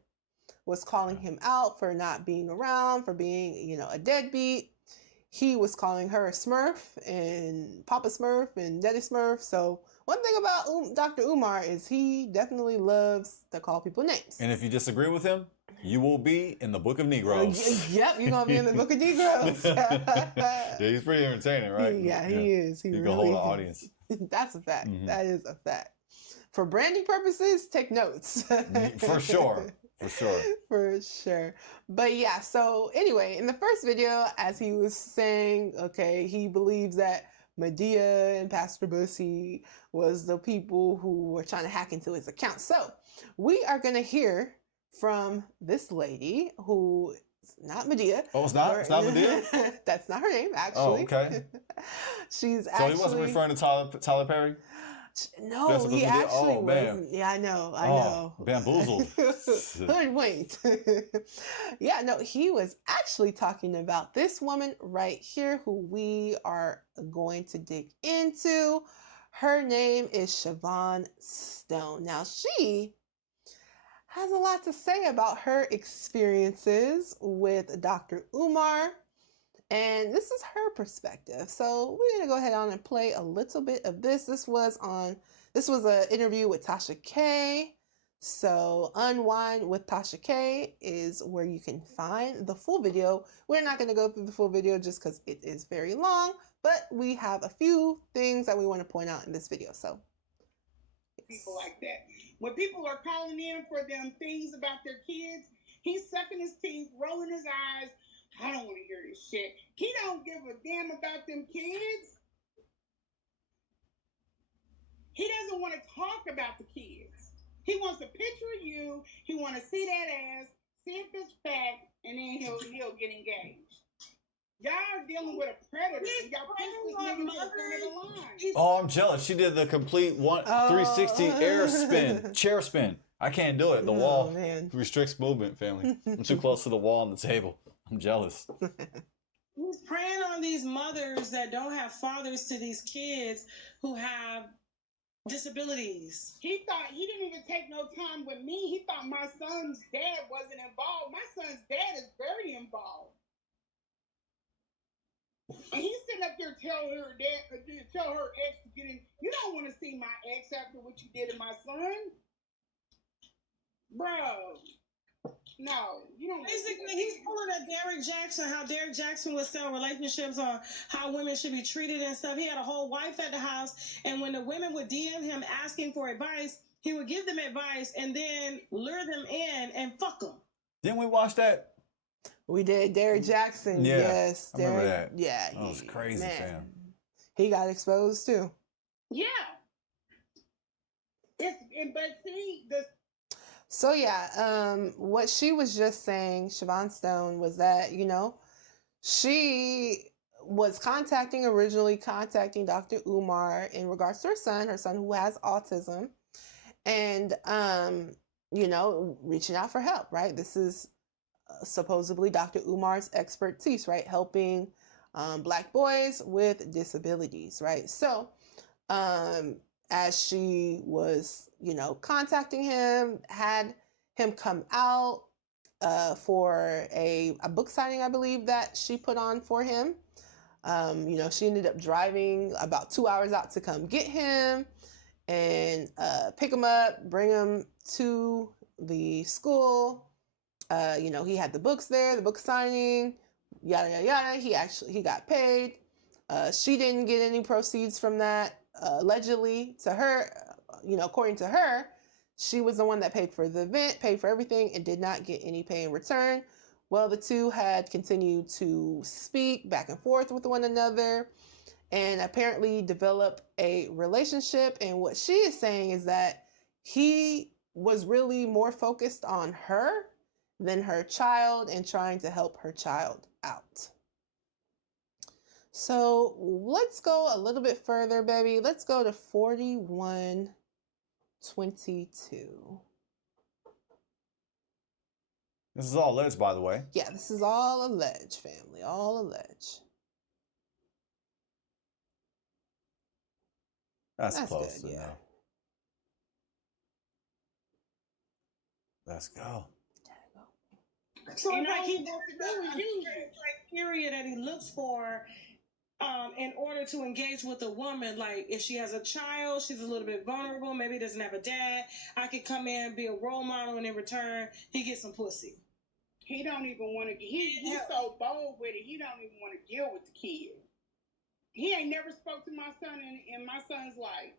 was calling him out for not being around, for being, a deadbeat. He was calling her a Smurf and Papa Smurf and Daddy Smurf. So one thing about Dr. Umar is he definitely loves to call people names. And if you disagree with him, you will be in the Book of Negroes. Yep, you're going to be in the Book of Negroes. Yeah, he's pretty entertaining, right? Yeah, he is. He really can hold an audience. That's a fact. Mm-hmm. That is a fact. For branding purposes, take notes. For sure. For sure. But yeah, so anyway, in the first video, as he was saying, okay, he believes that Medea and Pastor Bussy was the people who were trying to hack into his account. So we are going to hear from this lady who is not Medea. Oh, it's not? It's not Medea? That's not her name, actually. Oh, okay. She's so he wasn't referring to Tyler Perry? No, he actually wasn't. Man. Yeah, I know. Bamboozled. Hoodwinked. Yeah, no, he was actually talking about this woman right here who we are going to dig into. Her name is Siobhan Stone. Now, she has a lot to say about her experiences with Dr. Umar. And this is her perspective. So we're going to go ahead on and play a little bit of this. This was an interview with Tasha K. So Unwind with Tasha K is where you can find the full video. We're not going to go through the full video just because it is very long, but we have a few things that we want to point out in this video. So people like that. When people are calling in for them things about their kids, he's sucking his teeth, rolling his eyes. I don't want to hear this shit. He don't give a damn about them kids. He doesn't want to talk about the kids. He wants a picture of you. He wants to see that ass, see if it's fat, and then he'll get engaged. Y'all are dealing with a predator. And y'all push this nigga to the front of the line. Oh, I'm jealous. She did the complete 360 chair spin. I can't do it. The wall restricts movement, family. I'm too close to the wall and the table. I'm jealous. He's preying on these mothers that don't have fathers to these kids who have disabilities. He thought he didn't even take no time with me. He thought my son's dad wasn't involved. My son's dad is very involved. And he's sitting up there telling her ex to get in. You don't want to see my ex after what you did to my son. Bro. No, you don't. Basically, he's pulling a Derek Jackson, how Derek Jackson would sell relationships on how women should be treated and stuff. He had a whole wife at the house, and when the women would DM him asking for advice, he would give them advice and then lure them in and fuck them. Didn't we watch that? We did. Derrick Jackson. Yeah, Yes. I remember that. Yeah. That was crazy, fam. He got exposed too. Yeah. But see, So yeah, what she was just saying, Siobhan Stone, was that, she was originally contacting Dr. Umar in regards to her son who has autism, and reaching out for help, right? This is supposedly Dr. Umar's expertise, right? Helping Black boys with disabilities, right? So as she was, contacting him, had him come out for a book signing, I believe, that she put on for him. She ended up driving about 2 hours out to come get him and pick him up, bring him to the school. He had the books there, the book signing, yada, yada, yada. He got paid. She didn't get any proceeds from that. Allegedly, to her, according to her, she was the one that paid for the event, paid for everything, and did not get any pay in return. Well, the two had continued to speak back and forth with one another and apparently develop a relationship. And what she is saying is that he was really more focused on her than her child and trying to help her child out. So let's go a little bit further, baby. Let's go to 4122. This is all alleged, by the way. Yeah, this is all alleged, family. All alleged. That's close good, enough. yeah. Let's go. So it's like he wants the criteria that he looks for in order to engage with a woman. Like if she has a child, she's a little bit vulnerable, maybe doesn't have a dad, I could come in and be a role model, and in return he gets some pussy. He don't even want to. He's so bold with it. He don't even want to deal with the kid. He ain't never spoke to my son in my son's life.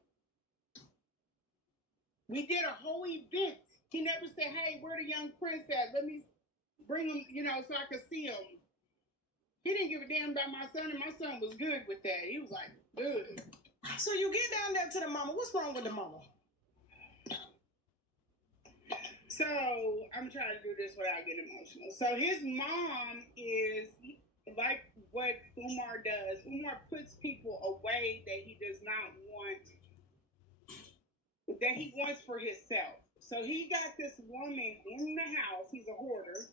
We did a whole event. He never said, "Hey, where the young prince at? Let me bring him, so I could see him." He didn't give a damn about my son, and my son was good with that. He was like, good. So you get down there to the mama. What's wrong with the mama? So I'm trying to do this without getting emotional. So his mom is like what Umar does. Umar puts people away that he does not want, that he wants for himself. So he got this woman in the house. He's a hoarder.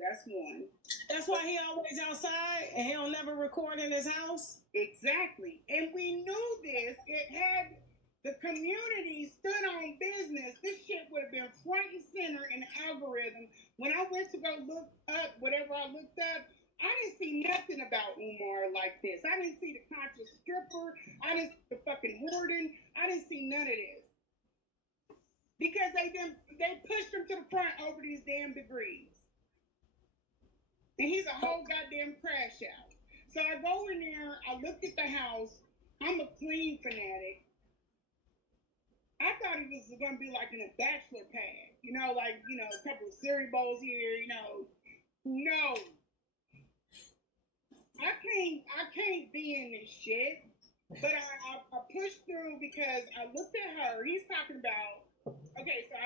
That's one. That's why he always outside and he'll never record in his house? Exactly. And we knew this. It had the community stood on business. This shit would have been front and center in the algorithm. When I went to go look up whatever I looked up, I didn't see nothing about Umar like this. I didn't see the conscious stripper. I didn't see the fucking hoarding. I didn't see none of this. Because they pushed him to the front over these damn degrees. And he's a whole goddamn crash out. So I go in there, I looked at the house. I'm a clean fanatic. I thought he was going to be like in a bachelor pad. A couple of cereal bowls here, No. I can't be in this shit. But I pushed through because I looked at her. He's talking about, okay, so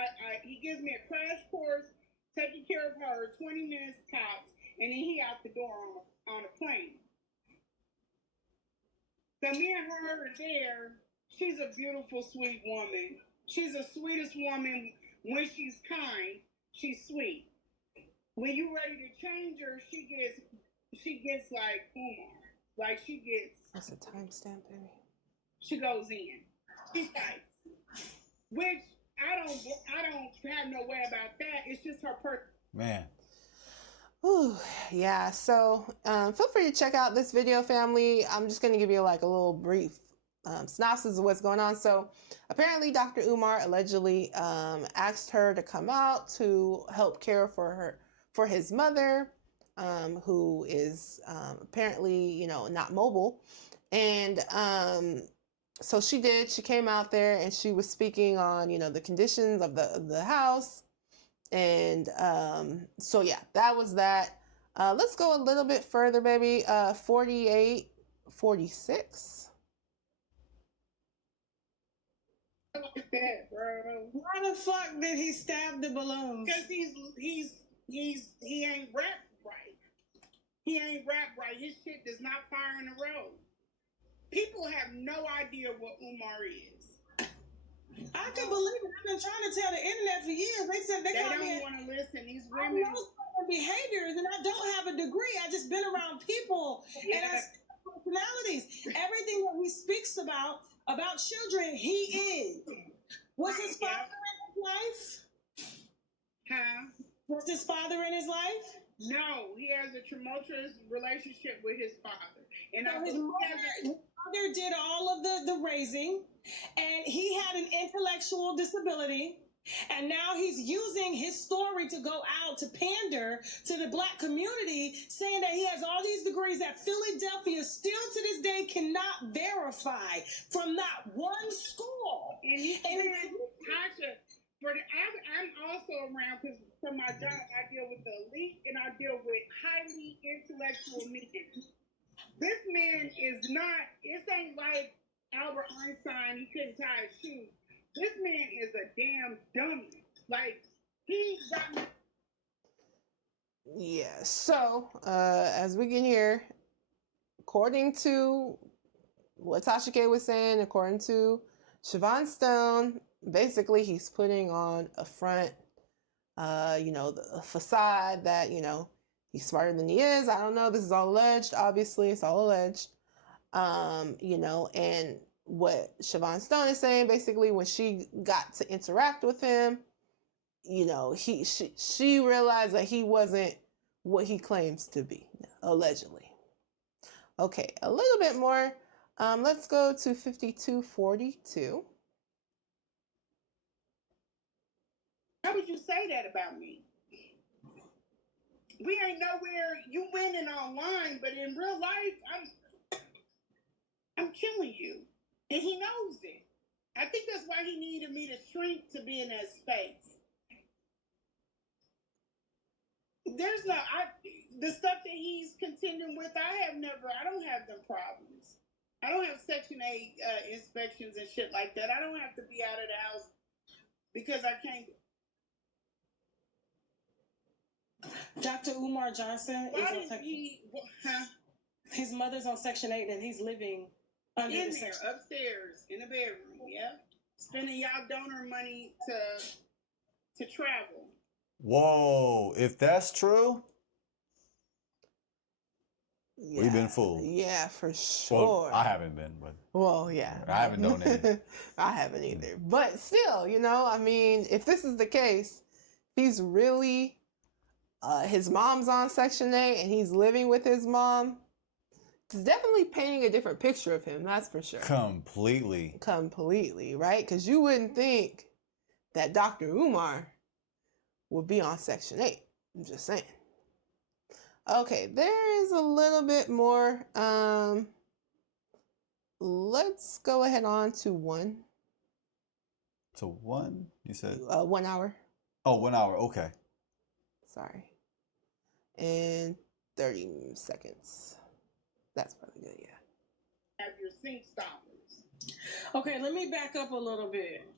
he gives me a crash course, taking care of her, 20 minutes tops. And then he out the door on a plane. So me and her are there. She's a beautiful, sweet woman. She's the sweetest woman. When she's kind, she's sweet. When you ready to change her, she gets like Umar. Like she gets. That's a timestamp, baby. She goes in. She fights. Which I don't have no way about that. It's just her person. Man. Ooh, yeah, so feel free to check out this video, family. I'm just going to give you like a little brief synopsis of what's going on. So apparently Dr. Umar allegedly asked her to come out to help care for his mother, who is apparently, not mobile. And so she did. She came out there and she was speaking on, the conditions of the house. And so yeah, that was that. Let's go a little bit further, baby. 48, 46. Like that, bro. Why the fuck did he stab the balloons? Because he ain't rap right. He ain't rap right. His shit does not fire in a row. People have no idea what Umar is. I can believe it. I've been trying to tell the internet for years. They said they don't want to listen. These women. I know certain behaviors, and I don't have a degree. I just been around people, and I see personalities. Everything that he speaks about children, he is. Was his father in his life? Huh? Was his father in his life? No, he has a tumultuous relationship with his father, and so his mother did all of the raising, and he had an intellectual disability. And now he's using his story to go out to pander to the black community, saying that he has all these degrees that Philadelphia still to this day cannot verify from not one school. And he said, Tasha, I'm also around because for my job, I deal with the elite and I deal with highly intellectual men. This man is not, it ain't like Albert Einstein, he couldn't tie his shoes. This man is a damn dummy. Like, he got me. Yeah, so as we can hear, according to what Tasha K was saying, according to Siobhan Stone, basically he's putting on a front, the facade that, he's smarter than he is. I don't know. This is all alleged. Obviously, it's all alleged. And what Siobhan Stone is saying, basically, when she got to interact with him, she realized that he wasn't what he claims to be, allegedly. Okay, a little bit more. Let's go to 5242. How would you say that about me? We ain't nowhere. You winning online, but in real life, I'm killing you, and he knows it. I think that's why he needed me to shrink to be in that space. There's the stuff that he's contending with. I don't have them problems. I don't have Section 8 inspections and shit like that. I don't have to be out of the house because I can't. Dr. Umar Johnson is on his mother's on Section 8 and he's living under in the there, upstairs, in the bedroom, yeah. Spending y'all donor money to travel. Whoa, if that's true, yeah, we've been fooled. Yeah, for sure. Well, I haven't been, but. Well, yeah. I haven't donated. I haven't either. But still, if this is the case, he's really, his mom's on Section 8 and he's living with his mom, it's definitely painting a different picture of him, that's for sure. Completely, right? Because you wouldn't think that Dr. Umar would be on Section 8. I'm just saying. Okay, there is a little bit more. Let's go ahead on to 1. To 1? You said? 1 hour. Oh, 1 hour. Okay. Sorry. And 30 seconds. That's probably good, yeah. Have your sink stoppers. Okay, let me back up a little bit.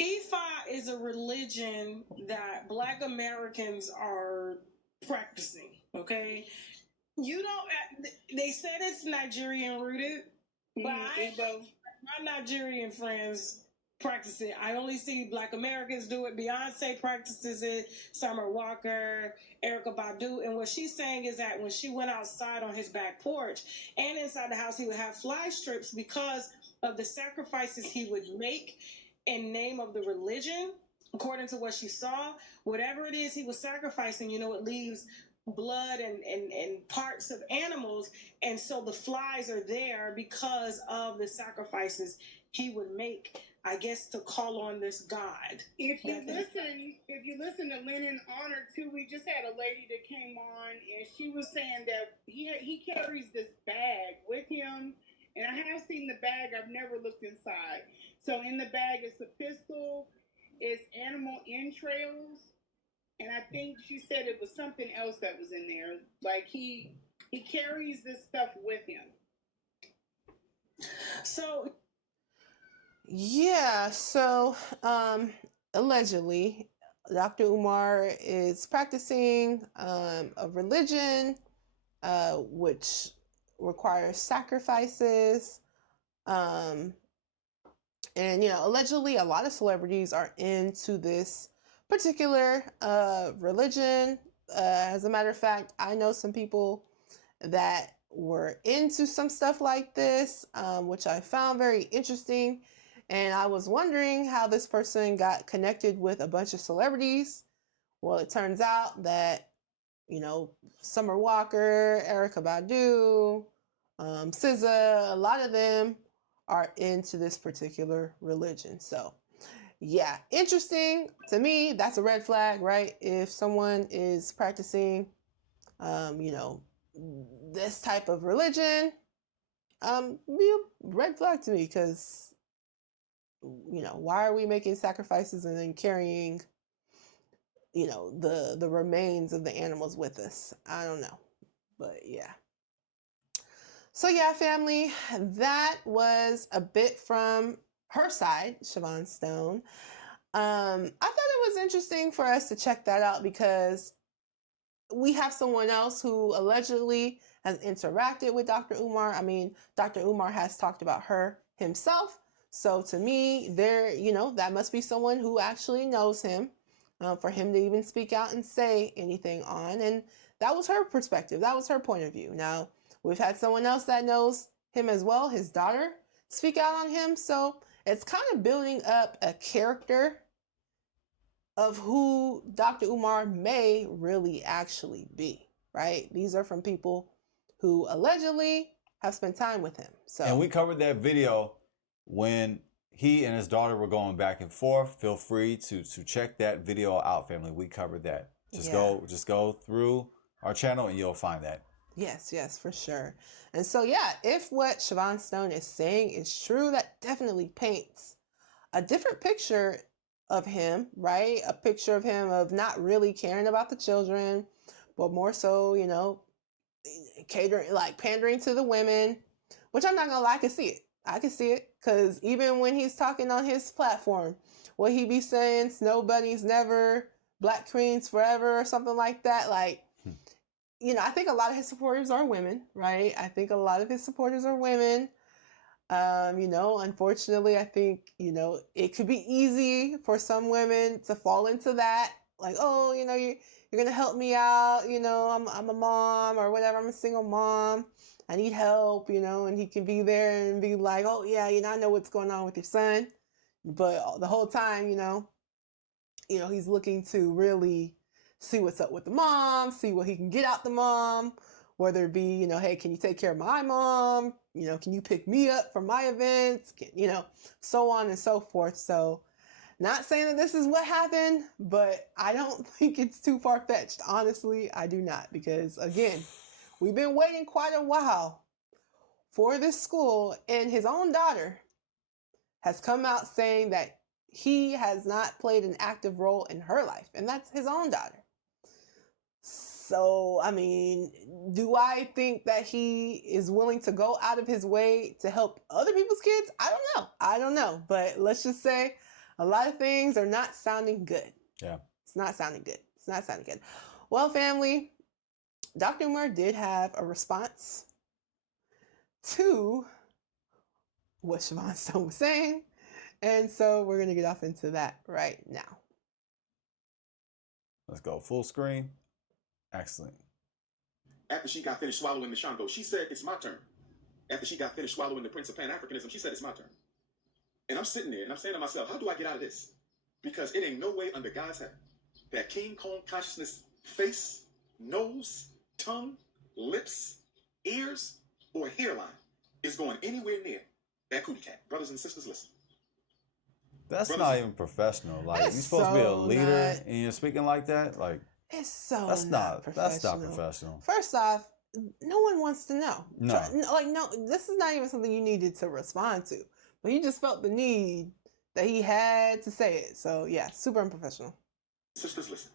Ifa is a religion that Black Americans are practicing, okay? They said it's Nigerian rooted, but my Nigerian friends practice it. I only see Black Americans do it. Beyonce practices it, Summer Walker, Erykah Badu. And what she's saying is that when she went outside on his back porch and inside the house, he would have fly strips because of the sacrifices he would make in name of the religion. According to what she saw, whatever it is he was sacrificing, it leaves blood and parts of animals, and so the flies are there because of the sacrifices he would make, I guess, to call on this God. If you listen to Lennon Honor too, we just had a lady that came on and she was saying that he carries this bag with him, and I have seen the bag. I've never looked inside. So in the bag is a pistol, it's animal entrails, And I think she said it was something else that was in there. Like he carries this stuff with him. So yeah, so allegedly Dr. Umar is practicing a religion which requires sacrifices. And, you know, allegedly a lot of celebrities are into this particular religion. As a matter of fact, I know some people that were into some stuff like this, which I found very interesting. And I was wondering how this person got connected with a bunch of celebrities. Well, it turns out that, you know, Summer Walker, Erica Badu, SZA, a lot of them are into this particular religion. So, yeah, interesting to me. That's a red flag, right? If someone is practicing, you know, this type of religion, be a red flag to me because, you know, why are we making sacrifices and then carrying, you know, the remains of the animals with us? I don't know, but yeah. So yeah, family, that was a bit from her side, Siobhan Stone. I thought it was interesting for us to check that out because we have someone else who allegedly has interacted with Dr. Umar. I mean, Dr. Umar has talked about her himself. So to me, there, you know, that must be someone who actually knows him for him to even speak out and say anything on. And that was her perspective. That was her point of view. Now, we've had someone else that knows him as well, his daughter, speak out on him. So it's kind of building up a character of who Dr. Umar may really actually be, right? These are from people who allegedly have spent time with him. So, and we covered that video when he and his daughter were going back and forth. Feel free to check that video out, family. We covered that. Just go through our channel and you'll find that. Yes, for sure. And so, yeah, if what Siobhan Stone is saying is true, that definitely paints a different picture of him, right? A picture of him of not really caring about the children, but more so, you know, catering, like pandering to the women, which I'm not gonna lie, I can see it. I can see it because even when he's talking on his platform, what he be saying, snow bunnies never, black queens forever, or something like that. Like, you know, I think a lot of his supporters are women, right? I think a lot of his supporters are women. You know, unfortunately, I think, you know, it could be easy for some women to fall into that. Like, oh, you know, you're going to help me out. You know, I'm a mom or whatever. I'm a single mom. I need help, you know, and he can be there and be like, oh, yeah, you know, I know what's going on with your son. But the whole time, you know, he's looking to really see what's up with the mom, see what he can get out the mom, whether it be, you know, hey, can you take care of my mom? You know, can you pick me up for my events? You know, so on and so forth. So not saying that this is what happened, but I don't think it's too far-fetched. Honestly, I do not, because again, we've been waiting quite a while for this school, and his own daughter has come out saying that he has not played an active role in her life, and that's his own daughter. So, I mean, do I think that he is willing to go out of his way to help other people's kids? I don't know. But let's just say a lot of things are not sounding good. Yeah. It's not sounding good. Well, family, Dr. Umar did have a response to what Siobhan Stone was saying. And so we're going to get off into that right now. Let's go full screen. Excellent. After she got finished swallowing the Shango, she said, it's my turn. After she got finished swallowing the Prince of Pan-Africanism, she said, it's my turn. And I'm sitting there and I'm saying to myself, how do I get out of this? Because it ain't no way under God's heaven that King Kong consciousness face, nose, tongue, lips, ears, or hairline is going anywhere near that cootie cat. Brothers and sisters, listen. That's not even professional. Like, you're supposed to be a leader and you're speaking like that? Like, it's so that's not professional. First off, no one wants to know. No. Like, no, this is not even something you needed to respond to. But he just felt the need that he had to say it. So, yeah, super unprofessional. Sisters, listen.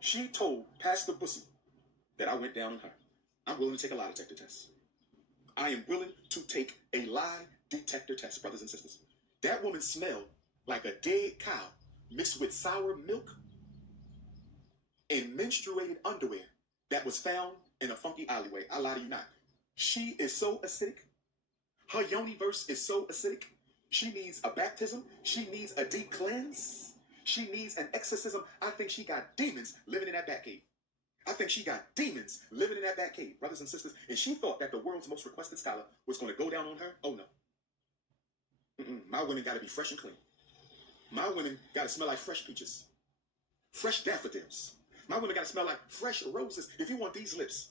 She told Pastor Bussy that I went down on her. I'm willing to take a lie detector test. I am willing to take a lie detector test, brothers and sisters. That woman smelled like a dead cow mixed with sour milk and menstruated underwear that was found in a funky alleyway. I lie to you not. She is so acidic. Her yoni verse is so acidic. She needs a baptism. She needs a deep cleanse. She needs an exorcism. I think she got demons living in that back cave. I think she got demons living in that back cave, brothers and sisters. And she thought that the world's most requested scholar was going to go down on her. Oh, no. My women got to be fresh and clean. My women got to smell like fresh peaches, fresh daffodils. My women got to smell like fresh roses. If you want these lips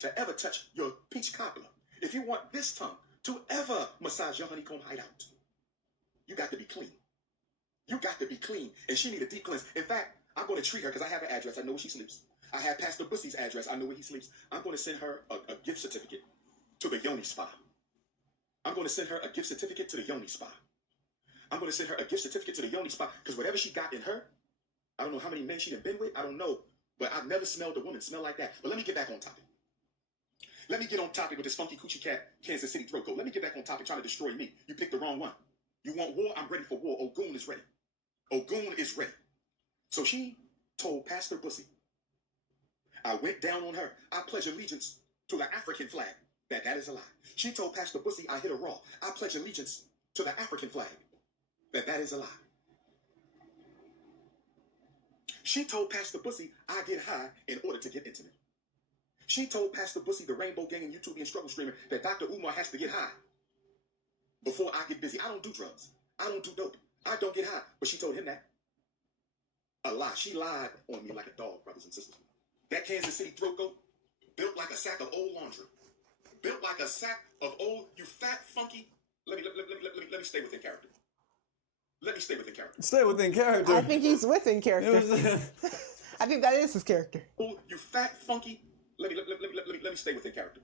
to ever touch your peach cobbler, if you want this tongue to ever massage your honeycomb hideout, you got to be clean. You got to be clean. And she need a deep cleanse. In fact, I'm going to treat her because I have her address. I know where she sleeps. I have Pastor Bussy's address. I know where he sleeps. I'm going to send her a gift certificate to the Yoni Spa. I'm going to send her a gift certificate to the Yoni Spa. I'm going to send her a gift certificate to the Yoni Spa because whatever she got in her, I don't know how many men she done been with. I don't know. But I've never smelled a woman smell like that. But let me get back on topic. Let me get on topic with this funky coochie cat Kansas City throat coat. Let me get back on topic trying to destroy me. You picked the wrong one. You want war? I'm ready for war. Ogun is ready. Ogun is ready. So she told Pastor Bussy, I went down on her. I pledge allegiance to the African flag. That is a lie. She told Pastor Bussy I hit a raw. I pledge allegiance to the African flag. That is a lie. She told Pastor Bussy I get high in order to get intimate. She told Pastor Bussy, the Rainbow Gang and YouTubian struggle streamer, that Dr. Umar has to get high before I get busy. I don't do drugs. I don't do dope. I don't get high. But she told him that. A lie. She lied on me like a dog, brothers and sisters. That Kansas City throat goat, built like a sack of old laundry. Built like a sack of old, you fat, funky. Let me stay within character. Let me stay within character. Stay within character. I think he's within character. I think that is his character. Oh, you fat, funky. Let me stay within character.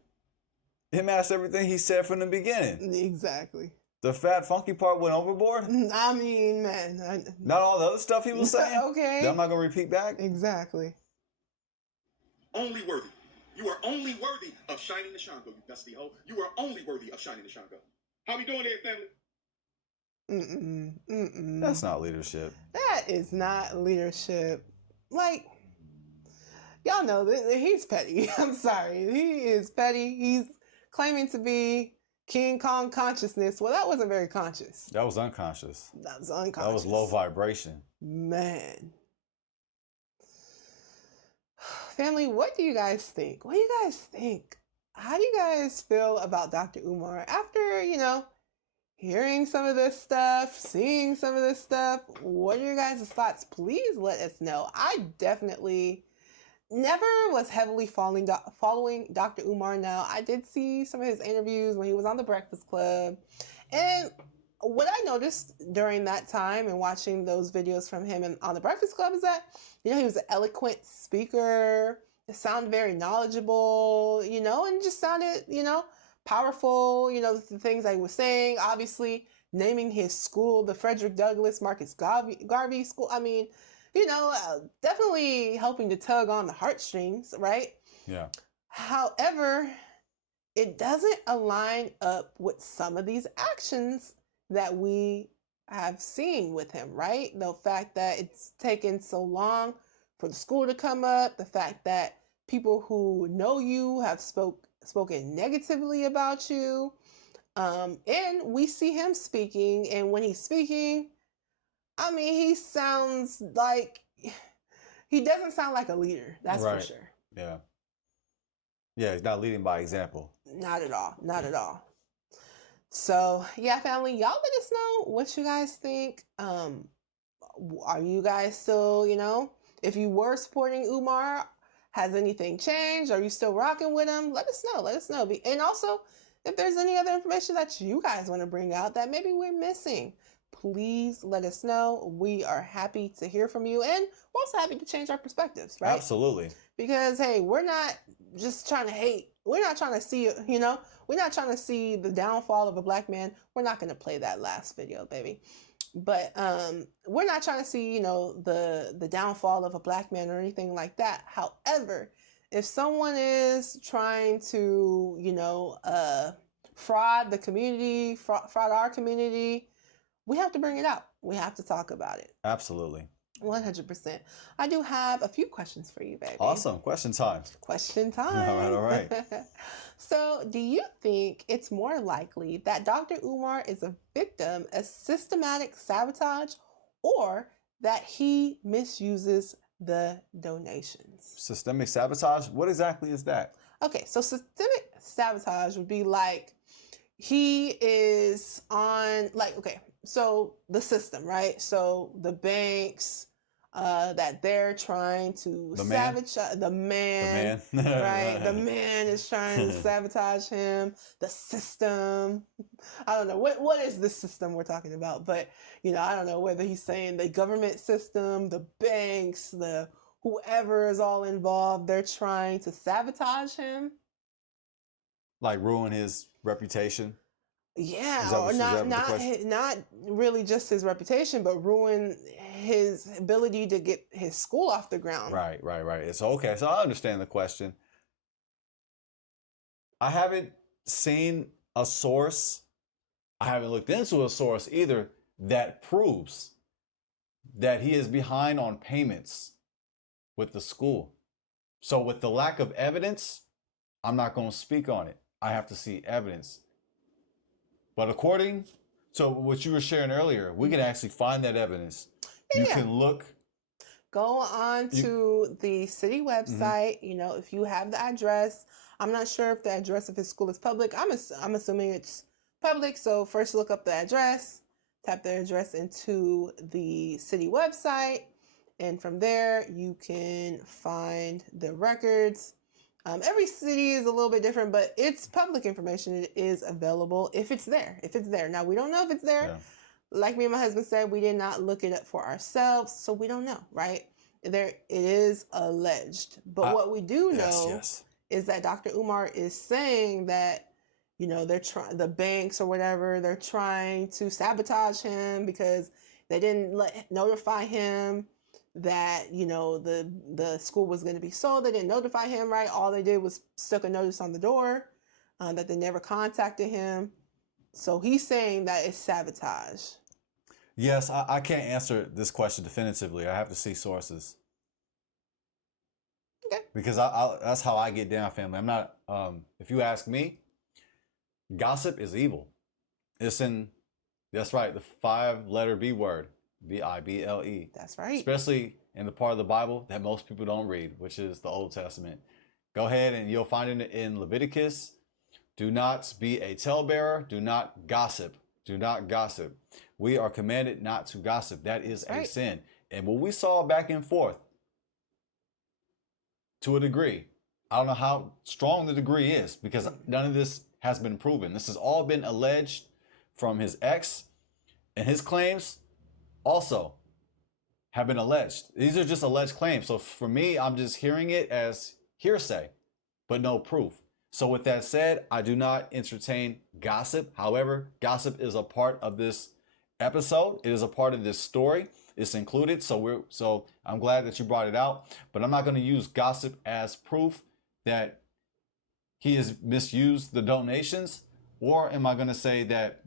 It matched everything he said from the beginning. Exactly. The fat, funky part went overboard? I mean, man. Not all the other stuff he was saying? Okay. That I'm not going to repeat back? Exactly. Only worthy. You are only worthy of shining the Shango, you dusty hoe. You are only worthy of shining the Shango. How we doing there, family? That's not leadership. That is not leadership. Like, y'all know that he's petty. I'm sorry. He is petty. He's claiming to be King Kong consciousness. Well, that wasn't very conscious. That was unconscious. That was unconscious. That was low vibration. Man. Family, what do you guys think? What do you guys think? How do you guys feel about Dr. Umar after, hearing some of this stuff, seeing some of this stuff? What are your guys' thoughts? Please let us know. I definitely never was heavily following Dr. Umar. Now, I did see some of his interviews when he was on The Breakfast Club. And what I noticed during that time and watching those videos from him on The Breakfast Club is that, he was an eloquent speaker. It sounded very knowledgeable, and just sounded, powerful, the things I was saying. Obviously, naming his school, the Frederick Douglass Marcus Garvey School. I mean, definitely helping to tug on the heartstrings, right? Yeah. However, it doesn't align up with some of these actions that we have seen with him, right? The fact that it's taken so long for the school to come up, the fact that people who know you have spoken negatively about you, and we see him speaking, and when he's speaking, I mean, he sounds like, he doesn't sound like a leader, that's right. for sure. Yeah. Yeah, he's not leading by example. Not at all. Not at all. So, yeah, family, y'all let us know what you guys think. Are you guys still, if you were supporting Umar, has anything changed? Are you still rocking with him? Let us know. Let us know. And also, if there's any other information that you guys want to bring out that maybe we're missing, please let us know. We are happy to hear from you, and we're also happy to change our perspectives, right? Absolutely. Because, hey, we're not just trying to hate. We're not trying to see, we're not trying to see the downfall of a black man. We're not going to play that last video, baby. But we're not trying to see, the downfall of a black man or anything like that. However, if someone is trying to, fraud the community, fraud our community, we have to bring it out. We have to talk about it. Absolutely. 100%. I do have a few questions for you, baby. Awesome. Question time. Question time. All right. So, do you think it's more likely that Dr. Umar is a victim of systematic sabotage or that he misuses the donations? Systemic sabotage? What exactly is that? Okay, so systemic sabotage would be like he is on, so the system, right? So the banks that they're trying to sabotage the man. Right? The man is trying to sabotage him. The system. I don't know what is the system we're talking about, but I don't know whether he's saying the government system, the banks, the whoever is all involved. They're trying to sabotage him, like ruin his reputation. Yeah, or not really just his reputation, but ruin his ability to get his school off the ground. Right. It's okay. So I understand the question. I haven't seen a source. I haven't looked into a source either that proves that he is behind on payments with the school. So with the lack of evidence, I'm not going to speak on it. I have to see evidence. But according to what you were sharing earlier, we can actually find that evidence. You can look. Go on to the city website. If you have the address. I'm not sure if the address of his school is public. I'm assuming it's public. So first look up the address. Type the address into the city website. And from there, you can find the records. Every city is a little bit different, but it's public information. It is available if it's there. Now, we don't know if it's there. Yeah. Like me and my husband said, we did not look it up for ourselves, so we don't know, right? It is alleged. But what we do know is that Dr. Umar is saying that, they're trying, the banks or whatever, they're trying to sabotage him because they didn't notify him that the school was going to be sold. They didn't notify him, right? All they did was stuck a notice on the door that they never contacted him. So he's saying that it's sabotage. Yes, I can't answer this question definitively. I have to see sources. Okay. Because that's how I get down, family. I'm not. If you ask me, gossip is evil. That's right, the 5-letter B word. Bible. That's right. Especially in the part of the Bible that most people don't read, which is the Old Testament. Go ahead and you'll find it in Leviticus. Do not be a talebearer. Do not gossip. Do not gossip. We are commanded not to gossip. That is a sin. And what we saw back and forth, to a degree, I don't know how strong the degree is because none of this has been proven. This has all been alleged from his ex, and his claims also have been alleged. These are just alleged claims. So for me, I'm just hearing it as hearsay, but no proof. So with that said, I do not entertain gossip. However, gossip is a part of this episode. It is a part of this story. It's included. So I'm glad that you brought it out, but I'm not going to use gossip as proof that he has misused the donations, or am I going to say that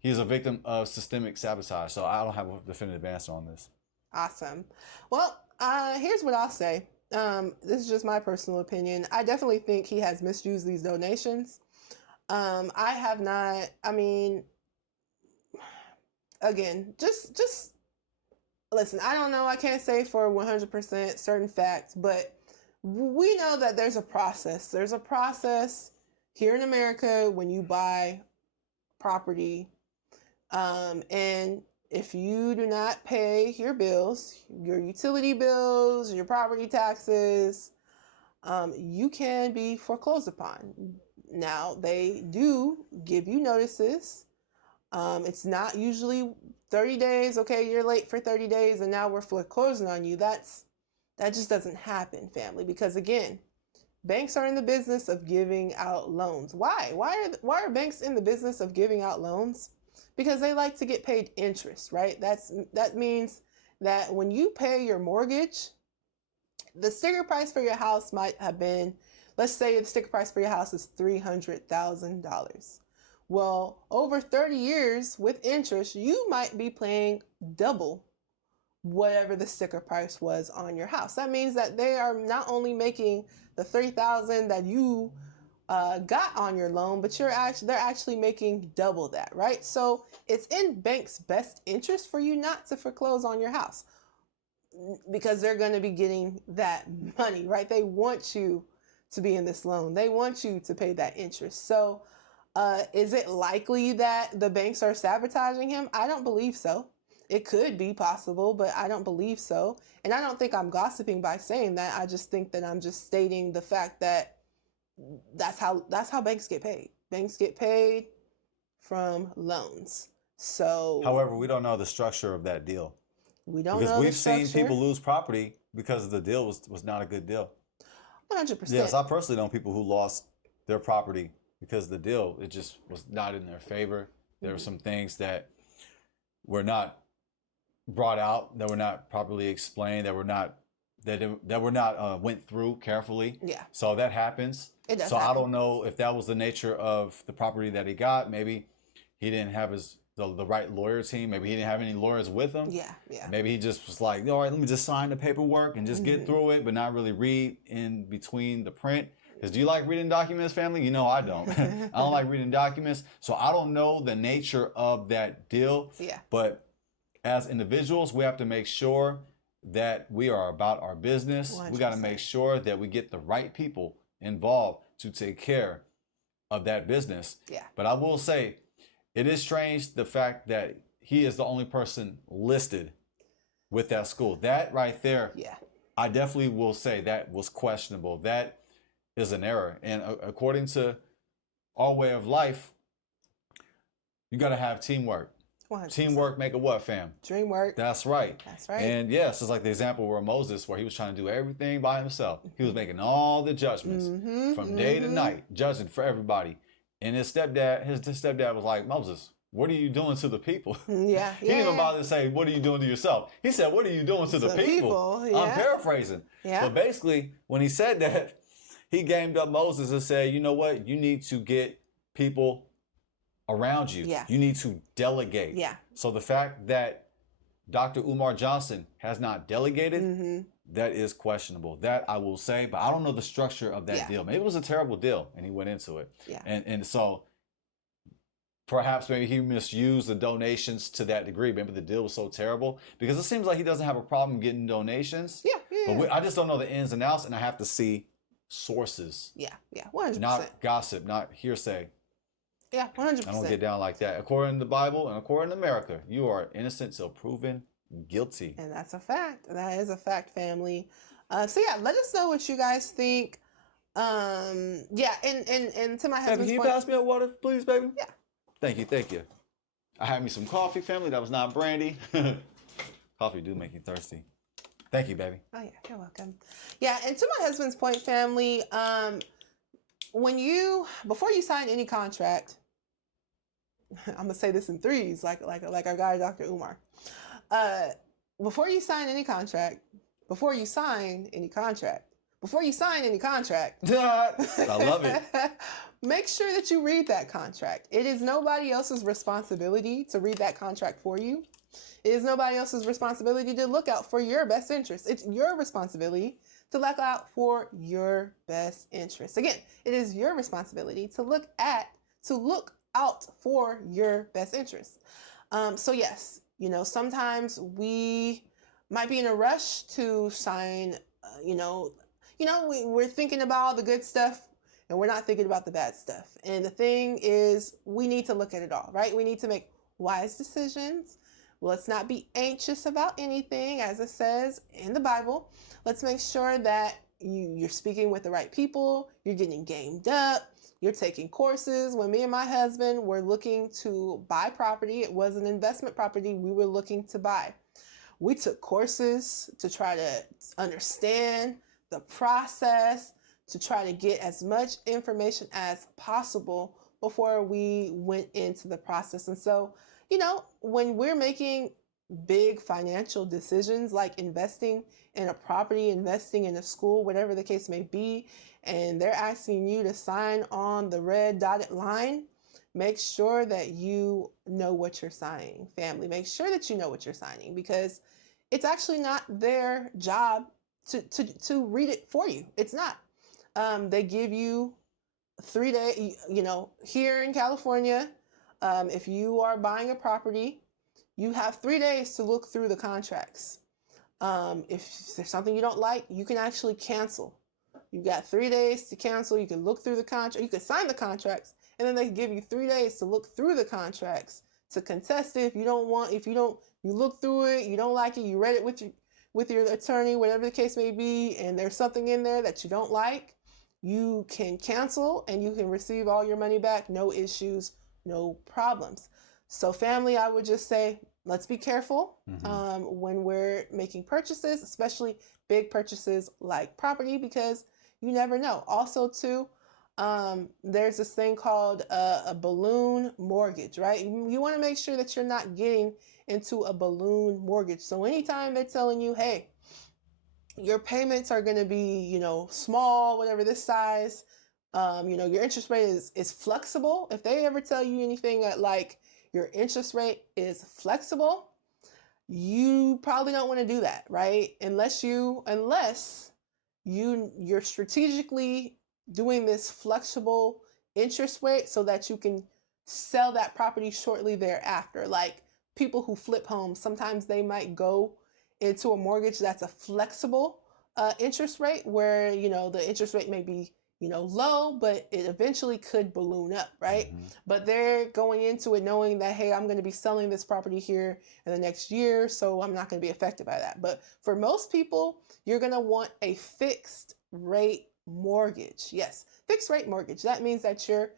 he's a victim of systemic sabotage? So I don't have a definitive answer on this. Awesome. Well, here's what I'll say. This is just my personal opinion. I definitely think he has misused these donations. I have not, again, just listen, I don't know. I can't say for 100% certain facts, but we know that there's a process. There's a process here in America when you buy property. And if you do not pay your bills, your utility bills, your property taxes, you can be foreclosed upon. Now, they do give you notices. It's not usually 30 days. Okay, you're late for 30 days and now we're foreclosing on you. That just doesn't happen, family, because again, banks are in the business of giving out loans. Why are banks in the business of giving out loans? because they like to get paid interest, right? That means that when you pay your mortgage, the sticker price for your house might have been, let's say the sticker price for your house is $300,000. Well, over 30 years with interest, you might be paying double whatever the sticker price was on your house. That means that they are not only making the $3,000 that you got on your loan, but they're actually making double that, right? So it's in banks' best interest for you not to foreclose on your house, because they're going to be getting that money, right? They want you to be in this loan. They want you to pay that interest. So is it likely that the banks are sabotaging him? I don't believe so. It could be possible, but I don't believe so. And I don't think I'm gossiping by saying that. I just think that I'm just stating the fact that that's how banks get paid. Banks get paid from loans. So, however, we don't know the structure of that deal. We don't because know we've seen people lose property because the deal was not a good deal. 100%. Yes, I personally know people who lost their property because the deal, it just was not in their favor. There were some things that were not brought out, that were not properly explained, that were not went through carefully. Yeah. So that happens. It does so happen. I don't know if that was the nature of the property that he got. Maybe he didn't have the right lawyer team. Maybe he didn't have any lawyers with him. Yeah, yeah. Maybe he just was like, all right, let me just sign the paperwork and just get through it, but not really read in between the print. Because do you like reading documents, family? You know I don't. I don't like reading documents. So I don't know the nature of that deal. Yeah. But as individuals, we have to make sure that we are about our business. 100%. We got to make sure that we get the right people involved to take care of that business. Yeah. But I will say, it is strange the fact that he is the only person listed with that school. That right there, yeah, I definitely will say that was questionable. That is an error. And according to our way of life, you got to have teamwork. 100%. Teamwork make a what, fam? Dream work. That's right. That's right. And yes, it's like the example where Moses, where he was trying to do everything by himself. He was making all the judgments from day to night, judging for everybody. And his stepdad was like, Moses, what are you doing to the people? Yeah. He didn't even bother to say, what are you doing to yourself? He said, what are you doing to the people? Yeah. I'm paraphrasing. Yeah. But basically, when he said that, he gamed up Moses and said, you know what? You need to get people around you. Yeah. You need to delegate. Yeah. So the fact that Dr. Umar Johnson has not delegated, that is questionable. That I will say, but I don't know the structure of that deal. Maybe it was a terrible deal and he went into it. Yeah. And so perhaps maybe he misused the donations to that degree. Maybe the deal was so terrible, because it seems like he doesn't have a problem getting donations. Yeah. But I just don't know the ins and outs, and I have to see sources. Yeah. 100%. Not gossip, not hearsay. Yeah, 100%. I don't get down like that. According to the Bible and according to America, you are innocent till proven guilty. And that's a fact. That is a fact, family. So yeah, let us know what you guys think. Yeah, and to my husband's Can you point, pass me a water, please, baby? Yeah. Thank you. I had me some coffee, family. That was not brandy. Coffee do make you thirsty. Thank you, baby. Oh yeah, you're welcome. Yeah, and to my husband's point, family, before you sign any contract, I'm gonna say this in threes, like our guy Dr. Umar. Before you sign any contract, I love it. Make sure that you read that contract. It is nobody else's responsibility to read that contract for you. It is nobody else's responsibility to look out for your best interest. It's your responsibility to look out for your best interest. Again, it is your responsibility to look out for your best interest. So yes, sometimes we might be in a rush to sign, we're thinking about all the good stuff and we're not thinking about the bad stuff. And the thing is, we need to look at it all, right? We need to make wise decisions. Let's not be anxious about anything, as it says in the Bible. Let's make sure that you're speaking with the right people, you're getting gamed up, you're taking courses. When me and my husband were looking to buy property, it was an investment property we were looking to buy. We took courses to try to understand the process, to try to get as much information as possible before we went into the process. And so, you know, when we're making big financial decisions like investing in a property, investing in a school, whatever the case may be, and they're asking you to sign on the red dotted line, make sure that you know what you're signing. Family, make sure that you know what you're signing, because it's actually not their job to read it for you. It's not. They give you 3 days, you know, here in California, if you are buying a property, you have 3 days to look through the contracts. If there's something you don't like, you can actually cancel. You've got 3 days to cancel. You can look through the contract. You can sign the contracts, and then they give you 3 days to look through the contracts to contest it. If you look through it, you don't like it, you read it with your attorney, whatever the case may be, and there's something in there that you don't like, you can cancel and you can receive all your money back. No issues, no problems. So family, I would just say, let's be careful when we're making purchases, especially big purchases like property, because you never know. Also, too, there's this thing called a balloon mortgage, right? You want to make sure that you're not getting into a balloon mortgage. So anytime they're telling you, hey, your payments are going to be, you know, small, whatever this size, you know, your interest rate is flexible. If they ever tell you anything like your interest rate is flexible, you probably don't want to do that, right? Unless you're strategically doing this flexible interest rate so that you can sell that property shortly thereafter. Like people who flip homes, sometimes they might go into a mortgage that's a flexible interest rate where, you know, the interest rate may be, you know, low, but it eventually could balloon up, right? But they're going into it knowing that, hey, I'm going to be selling this property here in the next year, so I'm not going to be affected by that. But for most people, you're going to want a fixed rate mortgage. Yes, fixed rate mortgage. That means that your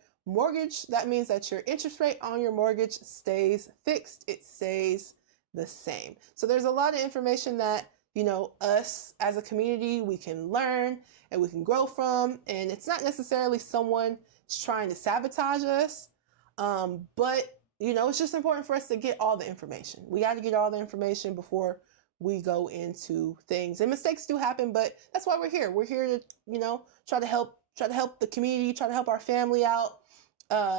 interest rate on your mortgage stays fixed. It stays the same. So there's a lot of information that, you know, us as a community, we can learn and we can grow from. And it's not necessarily someone trying to sabotage us. But, you know, it's just important for us to get all the information. We got to get all the information before we go into things. And mistakes do happen, but that's why we're here. We're here to, you know, try to help the community, try to help our family out,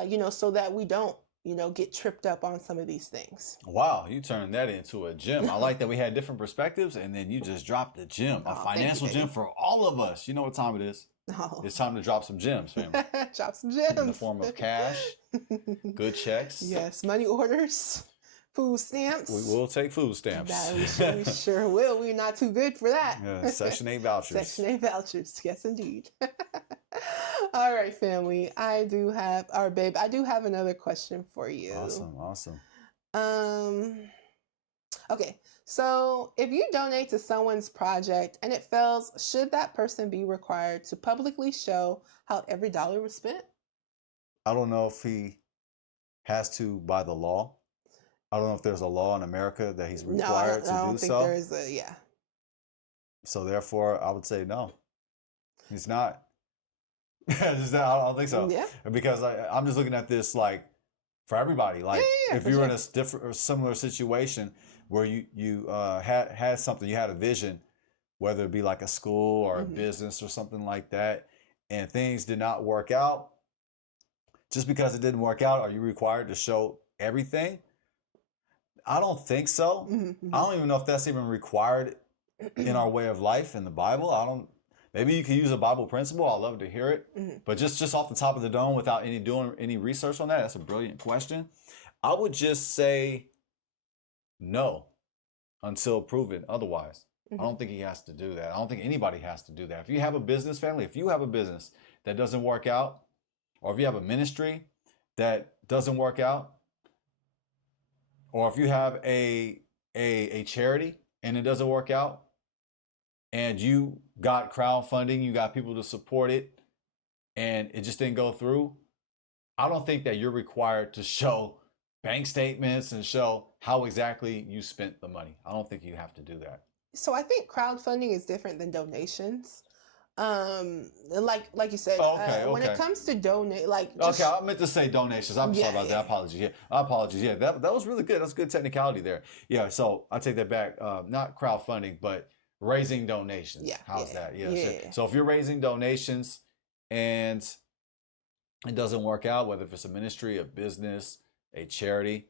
you know, so that we don't, you know, get tripped up on some of these things. Wow, you turned that into a gem. I like that we had different perspectives, and then you just dropped a gem, a financial gem for all of us. You know what time it is? Oh. It's time to drop some gems, family. Drop some gems. In the form of cash, good checks. Yes, money orders, food stamps. We will take food stamps. We sure will. We're not too good for that. Yeah, Section 8 vouchers. Section 8 vouchers. Yes, indeed. All right, family. I do have another question for you. Awesome. Okay. So if you donate to someone's project and it fails, should that person be required to publicly show how every dollar was spent? I don't know if he has to by the law. I don't know if there's a law in America that he's required to do so. I don't think there is yeah. So therefore, I would say no. He's not. I don't think so. Yeah. Because I'm just looking at this like for everybody. Like if you're in a different or similar situation where you had something, you had a vision, whether it be like a school or a business or something like that, and things did not work out. Just because it didn't work out, are you required to show everything? I don't think so. I don't even know if that's even required in our way of life in the Bible. Maybe you can use a Bible principle. I'd love to hear it. But just off the top of the dome without doing any research on that, that's a brilliant question. I would just say no until proven otherwise. I don't think he has to do that. I don't think anybody has to do that. If you have a business, family, if you have a business that doesn't work out, or if you have a ministry that doesn't work out, or if you have a charity and it doesn't work out, and you got crowdfunding, you got people to support it, and it just didn't go through, I don't think that you're required to show bank statements and show how exactly you spent the money. I don't think you have to do that. So I think crowdfunding is different than donations. like you said, when it comes to donate, like okay, I meant to say donations. I'm sorry about that. Apologies. Yeah, that was really good. That's good technicality there. Yeah, so I take that back. Not crowdfunding, but raising donations. Yeah, how's that? Yeah. So if you're raising donations and it doesn't work out, whether if it's a ministry, a business, a charity,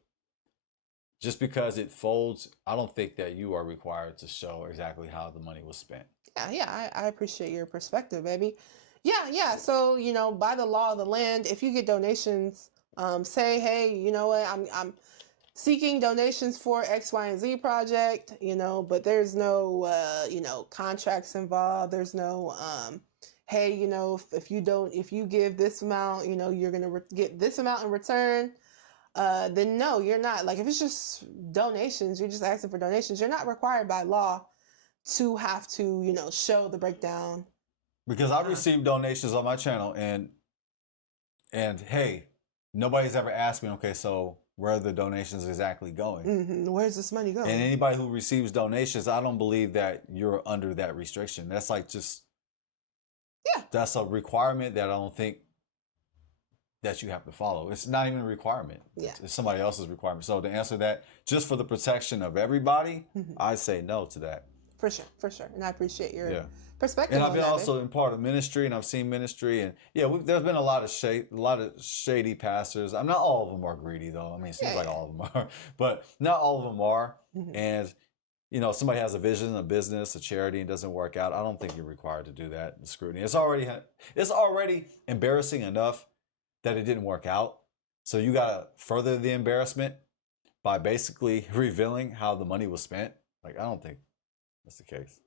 just because it folds, I don't think that you are required to show exactly how the money was spent. I appreciate your perspective, baby. Yeah. So, by the law of the land, if you get donations, say, hey, you know what, I'm seeking donations for X, Y, and Z project, but there's no, contracts involved. There's no, hey, if you give this amount, you're going to get this amount in return. Then no, you're not. Like, if it's just donations, you're just asking for donations, you're not required by law to have to, show the breakdown. Because I've received donations on my channel and hey, nobody's ever asked me, okay, so where are the donations exactly going? Mm-hmm. Where's this money going? And anybody who receives donations, I don't believe that you're under that restriction. That's like that's a requirement that I don't think that you have to follow. It's not even a requirement. Yeah. It's somebody else's requirement. So to answer that, just for the protection of everybody, I say no to that. For sure. And I appreciate your perspective. And I've been also in part of ministry, and I've seen ministry, and there's been a lot of shady pastors. Not all of them are greedy, though. I mean, it seems like all of them are, but not all of them are. And somebody has a vision, a business, a charity, and it doesn't work out. I don't think you're required to do that. The scrutiny. It's already embarrassing enough that it didn't work out. So you gotta further the embarrassment by basically revealing how the money was spent. Like, I don't think that's the case.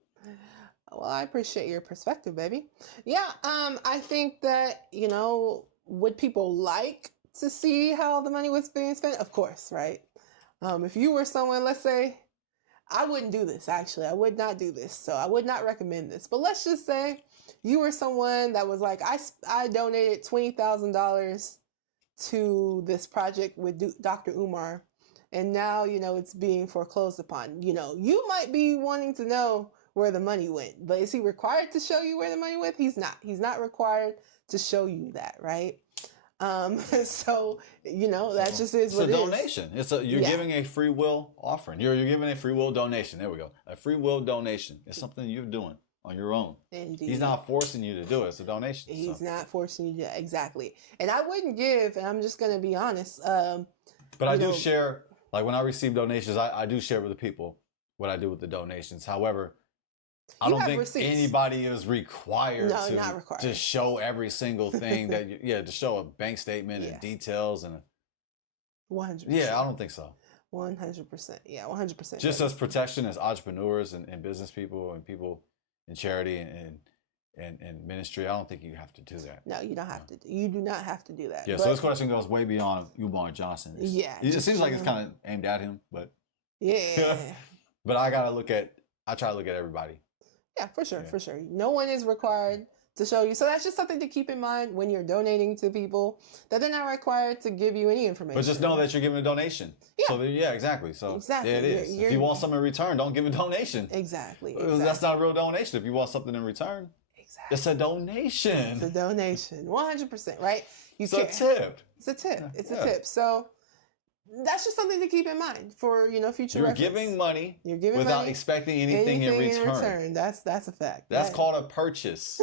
Well, I appreciate your perspective, baby. Yeah, I think that, would people like to see how the money was being spent? Of course, right? If you were someone, let's say, I wouldn't do this, actually. I would not do this, so I would not recommend this. But let's just say you were someone that was like, I donated $20,000 to this project with Dr. Umar, and now, it's being foreclosed upon. You might be wanting to know where the money went, but is he required to show you where the money went? He's not required to show you that, right? So that just is what it is. It's a donation. You're giving a free will offering. You're giving a free will donation. There we go. A free will donation. It's something you're doing on your own. Indeed. He's not forcing you to do it. It's a donation. He's not forcing you to, exactly. And I wouldn't give, and I'm just going to be honest. But I do share, like when I receive donations, I do share with the people what I do with the donations. However, I don't think anybody is required to show every single thing to show a bank statement and details and 100%. Yeah, I don't think so. 100%. Yeah, 100%. Just as protection as entrepreneurs and business people and people in charity and ministry, I don't think you have to do that. No, you don't have to. You do not have to do that. Yeah, so this question goes way beyond Umar Johnson. It seems like it's kind of aimed at him, but but I try to look at everybody. Yeah, for sure. No one is required to show you. So that's just something to keep in mind when you're donating to people, that they're not required to give you any information. But just know that you're giving a donation. Yeah. So exactly. So there it is. If you want something in return, don't give a donation. Exactly. That's not a real donation. If you want something in return, it's a donation. It's a donation. 100%, right? It's a tip. It's a tip. It's a tip. So that's just something to keep in mind for future. You're giving money. You're giving without money, expecting anything in return. That's a fact. That's called a purchase.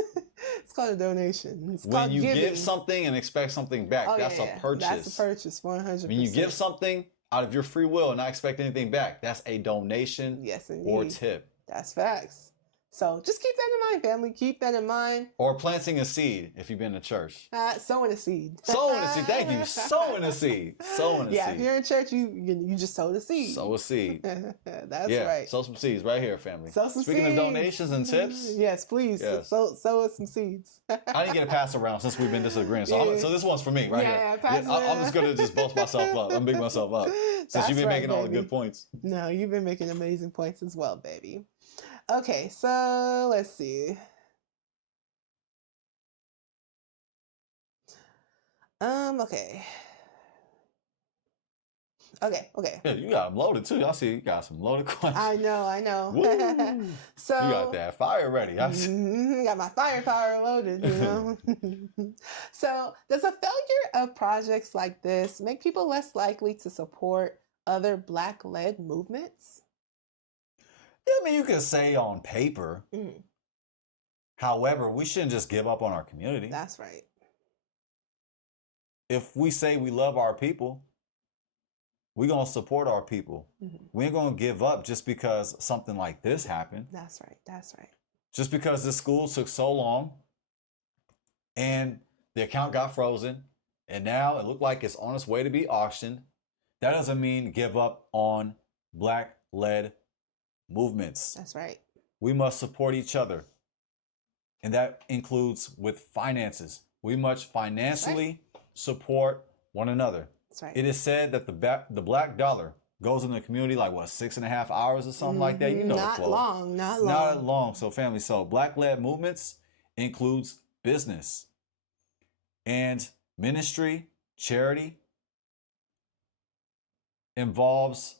It's called a donation. It's when you give something and expect something back, that's a purchase. That's a purchase, 100%. When you give something out of your free will and not expect anything back, that's a donation. Yes, indeed. Or tip. That's facts. So just keep that in mind, family. Keep that in mind. Or planting a seed if you've been to church. Sowing a seed. Sowing a seed. Thank you. Sowing a seed. Sowing a seed. Yeah, if you're in church, you just sow the seed. Sow a seed. That's right. Sow some seeds right here, family. Sow some Speaking seeds. of donations and tips. Yes, please. Yes. Sow us some seeds. I didn't get a pass around since we've been disagreeing. So, so this one's for me right here. I'm just going to just boast myself up. I'm big myself up. Since you've been making all the good points. No, you've been making amazing points as well, baby. Okay, so let's see. Okay. Okay, okay. Yeah, you got them loaded too. I see you got some loaded questions. I know. Woo! So you got that fire ready. Got my firepower loaded, you know. So does a failure of projects like this make people less likely to support other Black-led movements? Yeah, I mean, you could say on paper. Mm. However, we shouldn't just give up on our community. That's right. If we say we love our people, we're going to support our people. Mm-hmm. We ain't going to give up just because something like this happened. That's right. That's right. Just because the school took so long and the account got frozen and now it looked like it's on its way to be auctioned, that doesn't mean give up on Black-led movements. That's right. We must support each other. And that includes with finances. We must financially support one another. That's right. It is said that the black dollar goes in the community like what, 6.5 hours or something like that. You know, not long. Not long. So family, so Black-led movements includes business and ministry, charity involves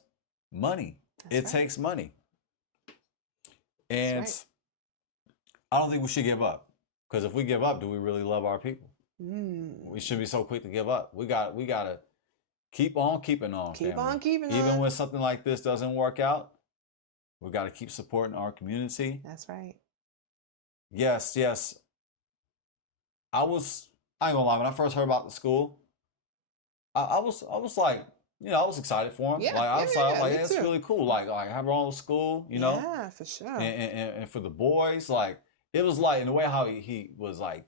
money. It takes money. And I don't think we should give up, because if we give up, do we really love our people? We should be so quick to give up. We got to keep on keeping on. Keep on keeping on. Even when something like this doesn't work out, we got to keep supporting our community. That's right. Yes. I ain't gonna lie, when I first heard about the school, I was like, you know, I was excited for him. Yeah, like I was like, it's really cool. Like have our own school, you know. Yeah, for sure. And for the boys, like it was like in the way how he was like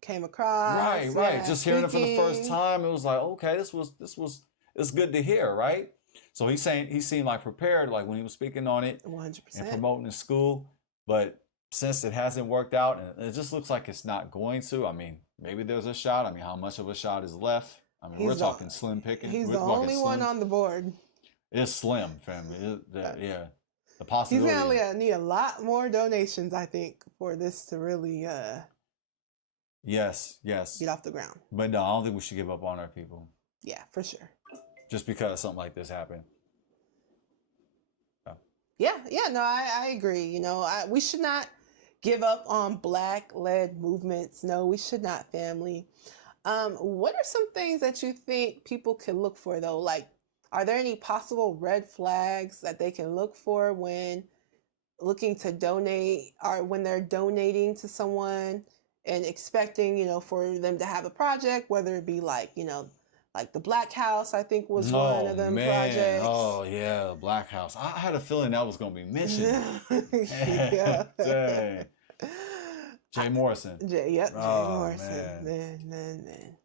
came across. Right. Just hearing it for the first time, it was like, okay, it's good to hear, right? So he seemed like prepared, like when he was speaking on it 100%. and promoting the school. But since it hasn't worked out and it just looks like it's not going to, I mean, maybe there's a shot. I mean, how much of a shot is left? I mean, we're talking slim picking. He's the only one on the board. It's slim, family. Yeah. The possibility. He's going to need a lot more donations, I think, for this to really Yes. get off the ground. But no, I don't think we should give up on our people. Yeah, for sure. Just because something like this happened. Yeah, no, I agree. You know, we should not give up on Black-led movements. No, we should not, family. What are some things that you think people can look for, though? Like, are there any possible red flags that they can look for when looking to donate, or when they're donating to someone and expecting, you know, for them to have a project, whether it be like, you know, like the Black House, I think was one of them projects. Oh, yeah, Black House. I had a feeling that was going to be mentioned. Yeah. Dang. Jay Morrison. Jay Morrison. Man.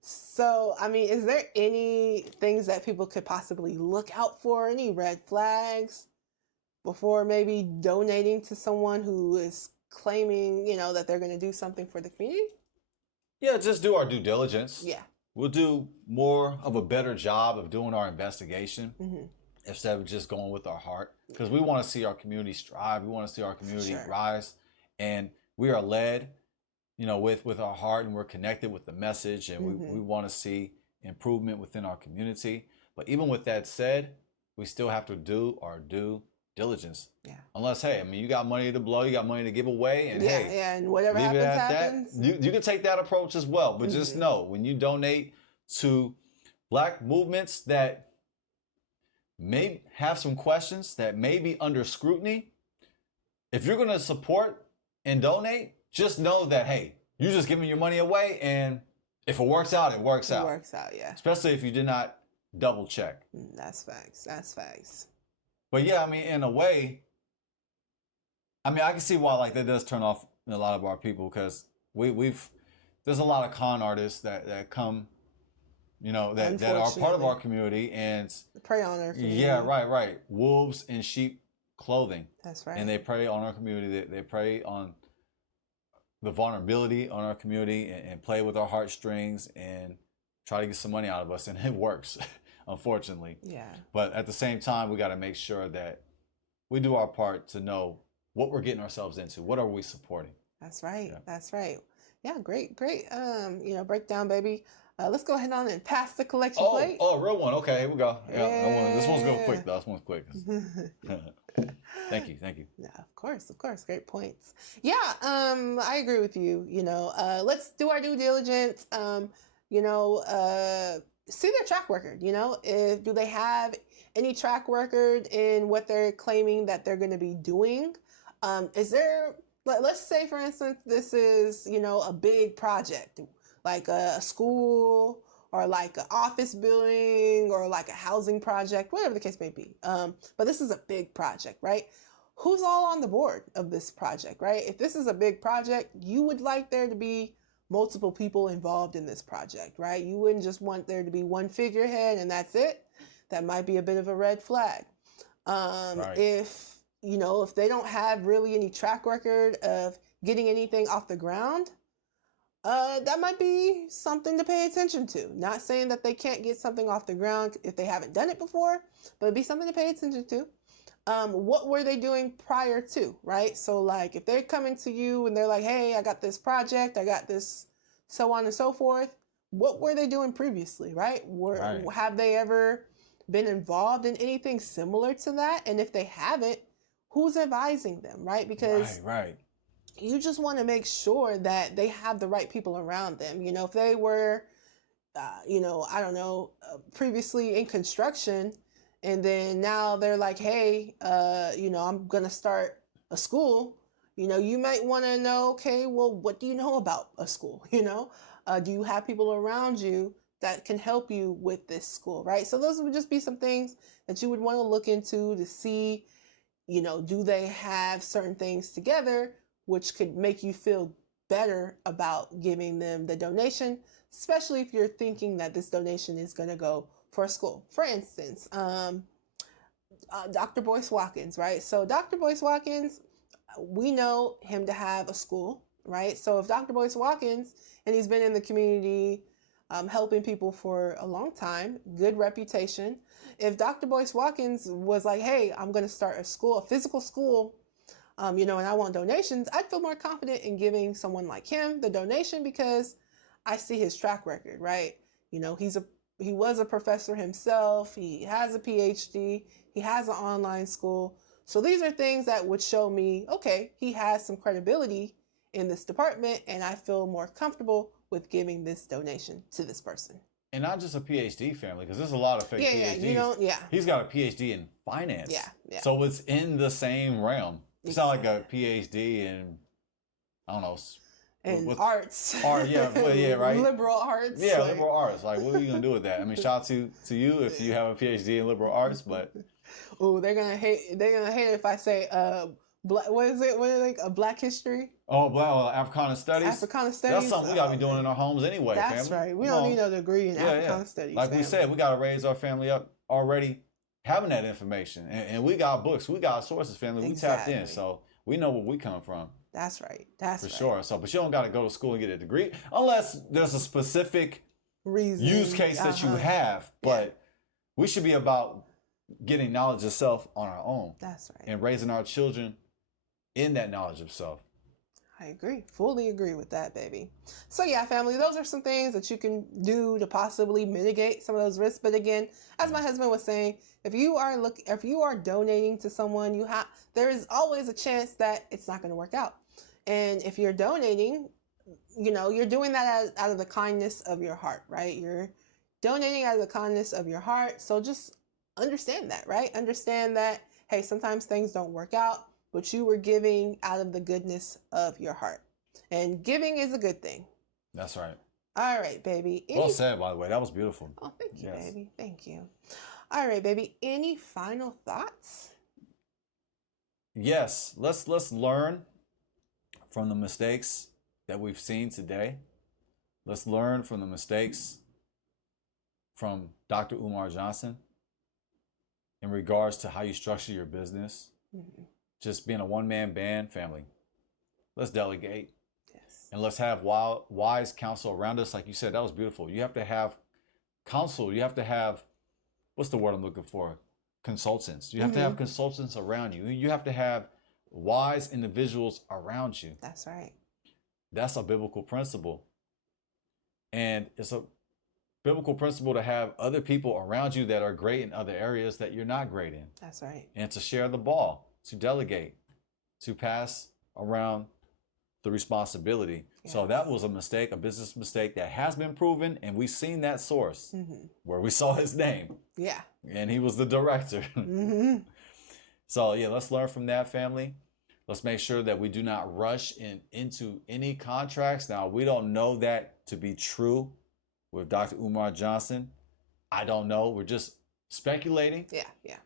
So, I mean, is there any things that people could possibly look out for? Any red flags before maybe donating to someone who is claiming, you know, that they're going to do something for the community? Yeah, just do our due diligence. Yeah. We'll do more of a better job of doing our investigation instead of just going with our heart, because we want to see our community strive. We want to see our community rise, and we are led, you know, with our heart, and we're connected with the message, and we want to see improvement within our community. But even with that said, we still have to do our due diligence. Yeah. Unless, hey, I mean, you got money to blow, you got money to give away, and and whatever happens. You can take that approach as well. But just know, when you donate to Black movements that may have some questions, that may be under scrutiny, if you're going to support and donate, just know that, hey, you're just giving your money away, and if it works out, it works out. It works out, yeah. Especially if you did not double check. That's facts. But yeah, I mean, in a way, I mean, I can see why like that does turn off a lot of our people, because there's a lot of con artists that come, you know, that are part of our community and prey on our community. Yeah, right. Wolves in sheep clothing. That's right. And they prey on our community. They prey on the vulnerability on our community and play with our heartstrings and try to get some money out of us, and it works. Unfortunately. Yeah. But at the same time, we got to make sure that we do our part to know what we're getting ourselves into. What are we supporting? That's right. Yeah. That's right. Yeah, great. You know, breakdown, baby. Let's go ahead on and pass the collection plate. Oh, real one. Okay, here we go. Yeah, this one's going quick, though. This one's quick. Thank you. Yeah, of course. Great points. Yeah, I agree with you. Let's do our due diligence. See their track record. Do they have any track record in what they're claiming that they're going to be doing? Is there, let's say, for instance, this is, a big project, like a school or like an office building or like a housing project, whatever the case may be. But this is a big project, right? Who's all on the board of this project, right? If this is a big project, you would like there to be multiple people involved in this project, right? You wouldn't just want there to be one figurehead and that's it. That might be a bit of a red flag. Right. If they don't have really any track record of getting anything off the ground, that might be something to pay attention to. Not saying that they can't get something off the ground if they haven't done it before, but it'd be something to pay attention to. What were they doing prior to, right? So like if they're coming to you and they're like, hey, I got this project, I got this, so on and so forth. What were they doing previously, right? Have they ever been involved in anything similar to that? And if they haven't, who's advising them, right? Because you just want to make sure that they have the right people around them. If they were, previously in construction, and then now they're like, hey, I'm going to start a school. You might want to know, okay, well, what do you know about a school? Do you have people around you that can help you with this school, right? So those would just be some things that you would want to look into to see, do they have certain things together, which could make you feel better about giving them the donation, especially if you're thinking that this donation is going to go for a school. For instance, Dr. Boyce Watkins, right? So Dr. Boyce Watkins, we know him to have a school, right? So if Dr. Boyce Watkins, and he's been in the community helping people for a long time, good reputation. If Dr. Boyce Watkins was like, hey, I'm going to start a school, a physical school, and I want donations, I'd feel more confident in giving someone like him the donation because I see his track record, right? He was a professor himself. He has a PhD. He has an online school. So these are things that would show me, okay, he has some credibility in this department, and I feel more comfortable with giving this donation to this person. And not just a PhD family, because there's a lot of fake PhDs. He's got a PhD in finance. Yeah. So it's in the same realm. It's not like a PhD in, I don't know. And arts. Art, right. Liberal arts. Yeah, liberal arts. Like, what are you gonna do with that? I mean, shout out to you if you have a PhD in liberal arts, but they're gonna hate. They're gonna hate it if I say what is it? What is it, a Black history? Oh, Africana studies. Africana studies. That's something we gotta be doing in our homes anyway. That's family. right. We don't need no degree in Africana studies. Like we said, we gotta raise our family up already having that information, and we got books, we got sources, family. We tapped in, so we know where we come from. That's right. That's for sure. So, but you don't got to go to school and get a degree unless there's a specific use case that you have. But we should be about getting knowledge of self on our own. That's right. And raising our children in that knowledge of self. I agree. Fully agree with that, baby. So yeah, family, those are some things that you can do to possibly mitigate some of those risks. But again, as my husband was saying, if you are donating to someone, there is always a chance that it's not going to work out. And if you're donating, you're doing that out of the kindness of your heart, right? You're donating out of the kindness of your heart. So just understand that, right? Understand that, hey, sometimes things don't work out, but you were giving out of the goodness of your heart. And giving is a good thing. That's right. All right, baby. Well said, by the way. That was beautiful. Oh, thank you, baby. Thank you. All right, baby. Any final thoughts? Yes. Let's learn from the mistakes that we've seen today. Let's learn from the mistakes from Dr. Umar Johnson in regards to how you structure your business. Mm-hmm. Just being a one-man band, family. Let's delegate. Yes. And let's have wise counsel around us. Like you said, that was beautiful. You have to have counsel. You have to have, what's the word I'm looking for? Consultants. You have to have consultants around you. You have to have wise individuals around you. That's right. That's a biblical principle. And biblical principle to have other people around you that are great in other areas that you're not great in. That's right. And to share the ball, to delegate, to pass around the responsibility. Yes. So that was a mistake, a business mistake that has been proven, and we've seen that source where we saw his name. Yeah. And he was the director. So yeah, let's learn from that, family. Let's make sure that we do not rush into any contracts. Now, we don't know that to be true with Dr. Umar Johnson. I don't know. We're just speculating. Yeah.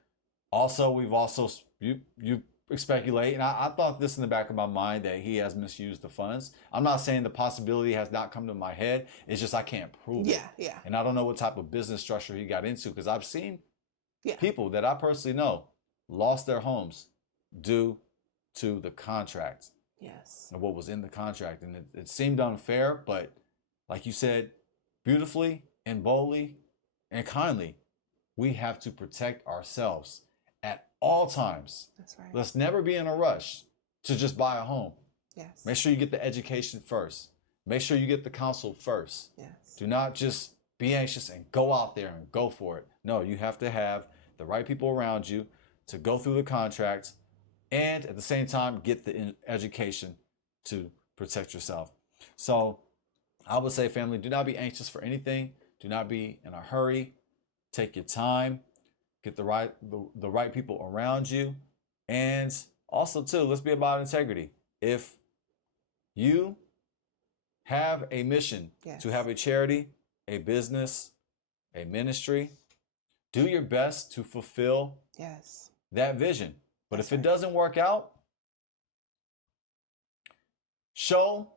Also, we've also, you speculate, and I thought this in the back of my mind that he has misused the funds. I'm not saying the possibility has not come to my head. It's just I can't prove it. Yeah. And I don't know what type of business structure he got into, because I've seen people that I personally know lost their homes due to the contract. Yes. And what was in the contract. And it seemed unfair, but like you said, beautifully and boldly and kindly, we have to protect ourselves at all times. That's right. Let's never be in a rush to just buy a home. Yes. Make sure you get the education first. Make sure you get the counsel first. Yes. Do not just be anxious and go out there and go for it. No, you have to have the right people around you to go through the contract, and at the same time, get the education to protect yourself. So I would say, family, do not be anxious for anything. Do not be in a hurry. Take your time. Get the right people around you. And also, too, let's be about integrity. If you have a mission to have a charity, a business, a ministry, do your best to fulfill that vision. But if it doesn't work out, show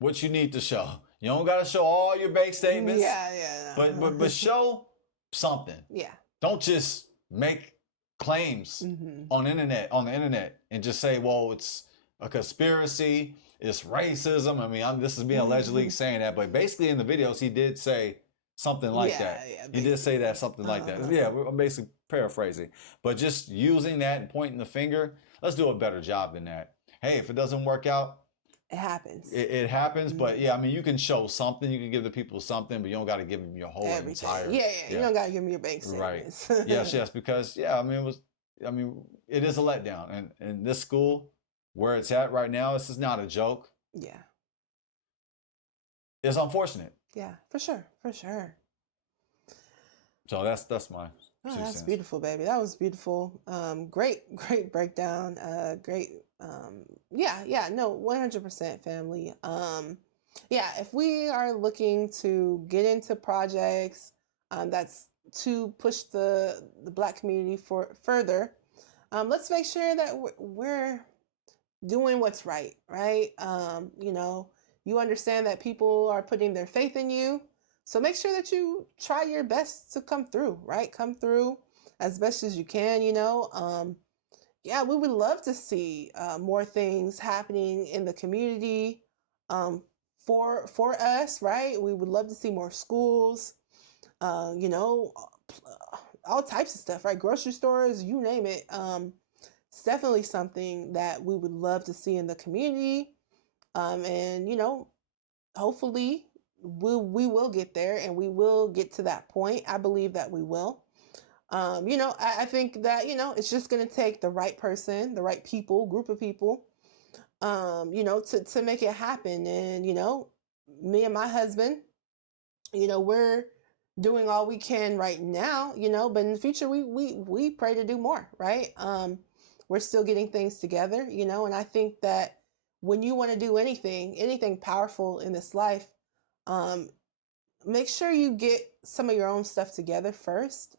what you need to show. You don't got to show all your bank statements. Yeah. But show something. Yeah. Don't just make claims on the internet and just say, well, it's a conspiracy, it's racism. I mean, this is me allegedly saying that, but basically in the videos he did say something like that. Yeah, he did say that, something like that. Yeah, I'm basically paraphrasing. But just using that and pointing the finger, let's do a better job than that. Hey, if it doesn't work out, it happens. It happens, but yeah, I mean, you can show something. You can give the people something, but you don't got to give them your whole entire. Yeah. You don't got to give them your bank statements. Right. Yes, because I mean, it is a letdown, and this school where it's at right now, this is not a joke. Yeah. It's unfortunate. Yeah, for sure. So that's my. Oh, that's cents. Beautiful, baby. That was beautiful. Great breakdown. Great. No, 100% family. If we are looking to get into projects, that's to push the Black community further, let's make sure that we're doing what's right. You understand that people are putting their faith in you. So make sure that you try your best to come through, right? Come through as best as you can, we would love to see more things happening in the community for us, right? We would love to see more schools, all types of stuff, right? Grocery stores, you name it. It's definitely something that we would love to see in the community. Hopefully we will get there, and we will get to that point. I believe that we will. I think that, it's just going to take the right person, the right people, group of people, to make it happen. And, me and my husband, we're doing all we can right now, but in the future, we pray to do more, right? We're still getting things together, and I think that when you want to do anything powerful in this life, make sure you get some of your own stuff together first.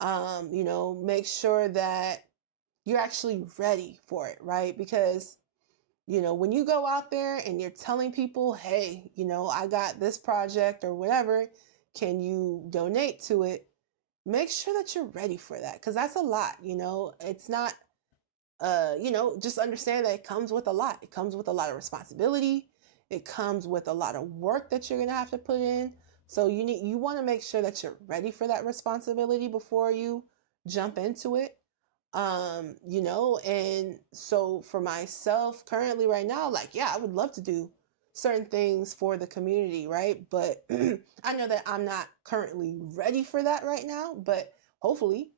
Make sure that you're actually ready for it, right? Because, when you go out there and you're telling people, hey, I got this project or whatever, can you donate to it? Make sure that you're ready for that, because that's a lot. It's not, just understand that it comes with a lot. It comes with a lot of responsibility. It comes with a lot of work that you're going to have to put in. So you want to make sure that you're ready for that responsibility before you jump into it. And so for myself currently right now, I would love to do certain things for the community, right? But I know that I'm not currently ready for that right now, but hopefully,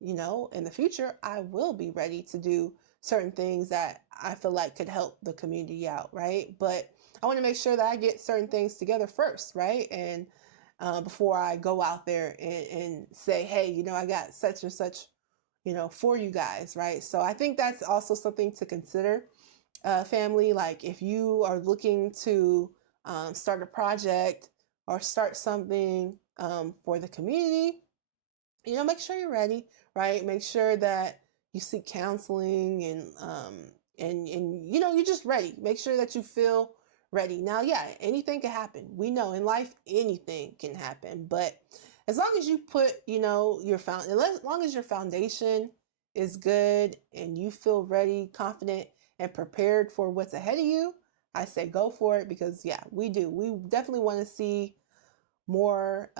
you know, in the future, I will be ready to do certain things that I feel like could help the community out, right? But I want to make sure that I get certain things together first, right? And before I go out there and say, hey, you know, I got such and such, you know, for you guys, right? So I think that's also something to consider, family. Like if you are looking to start a project or start something for the community, you know, make sure you're ready, right? Make sure that you seek counseling and you know, you're just ready. Make sure that you feel ready. Now, yeah, anything can happen. We know in life anything can happen, but as long as you put, you know, as long as your foundation is good and you feel ready, confident, and prepared for what's ahead of you, I say go for it because yeah, we do. We definitely want to see more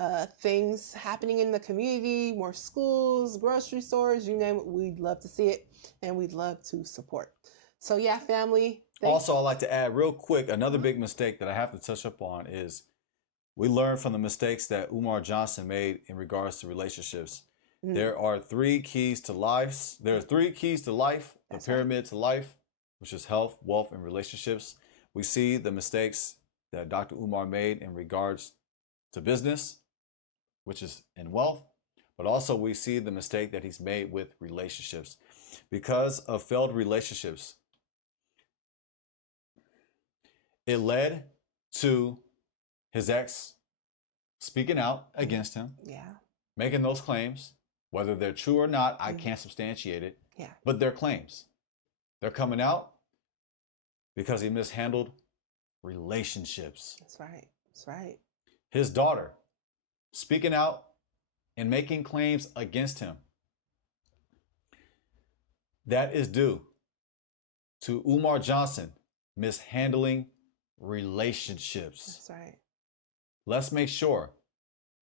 things happening in the community, more schools, grocery stores, you name it. We'd love to see it and we'd love to support. So yeah, family. Also, I'd like to add real quick, another big mistake that I have to touch up on is we learned from the mistakes that Umar Johnson made in regards to relationships. There are 3 keys to life. There are 3 keys to life, the pyramid to life, which is health, wealth, and relationships. We see the mistakes that Dr. Umar made in regards to business, which is in wealth, but also we see the mistake that he's made with relationships. Because of failed relationships, it led to his ex speaking out against him, making those claims. Whether they're true or not, I can't substantiate it, but they're claims. They're coming out because he mishandled relationships. That's right. That's right. His daughter speaking out and making claims against him. That is due to Umar Johnson mishandling relationships. That's right. Let's make sure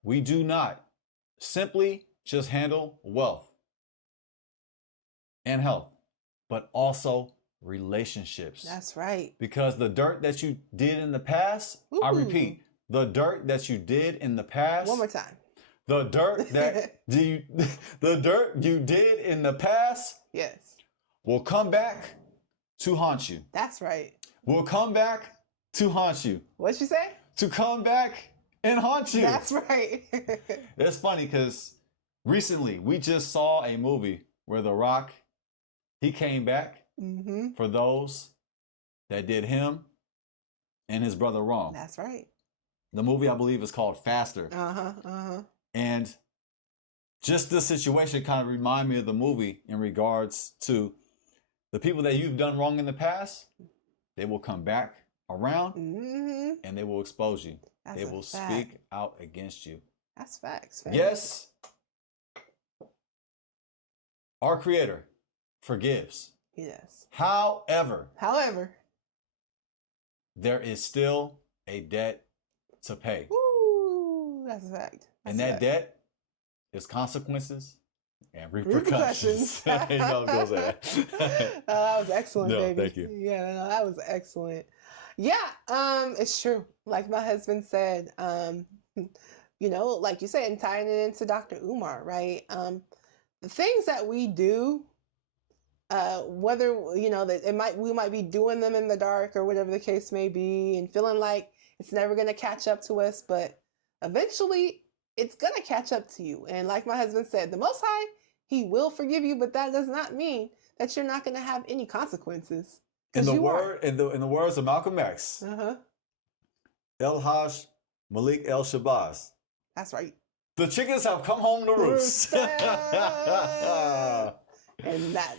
we do not simply just handle wealth and health, but also relationships. That's right. Because the dirt that you did in the past, I repeat, the dirt that you did in the past. One more time. The dirt that the dirt you did in the past, yes, will come back to haunt you. That's right. Will come back to haunt you. What'd you say? To come back and haunt you. That's right. It's funny because recently we just saw a movie where The Rock, he came back for those that did him and his brother wrong. That's right. The movie, I believe, is called Faster. And just this situation kind of remind me of the movie in regards to the people that you've done wrong in the past. They will come back around and they will expose you. They will speak out against you. That's facts. Yes, our Creator forgives. Yes. However, there is still a debt to pay. Ooh, that's a fact. And that debt is consequences and repercussions. You know, it goes that. That was excellent, baby. Thank you. Yeah, no, that was excellent. Yeah, it's true. Like my husband said, you know, like you said, and tying it into Dr. Umar, right? The things that we do, whether, you know, that we might be doing them in the dark or whatever the case may be and feeling like it's never going to catch up to us, but eventually it's going to catch up to you. And like my husband said, the Most High, he will forgive you, but that does not mean that you're not going to have any consequences. In the words of Malcolm X, El Hajj Malik El Shabazz. That's right. The chickens have come home to roost. And that.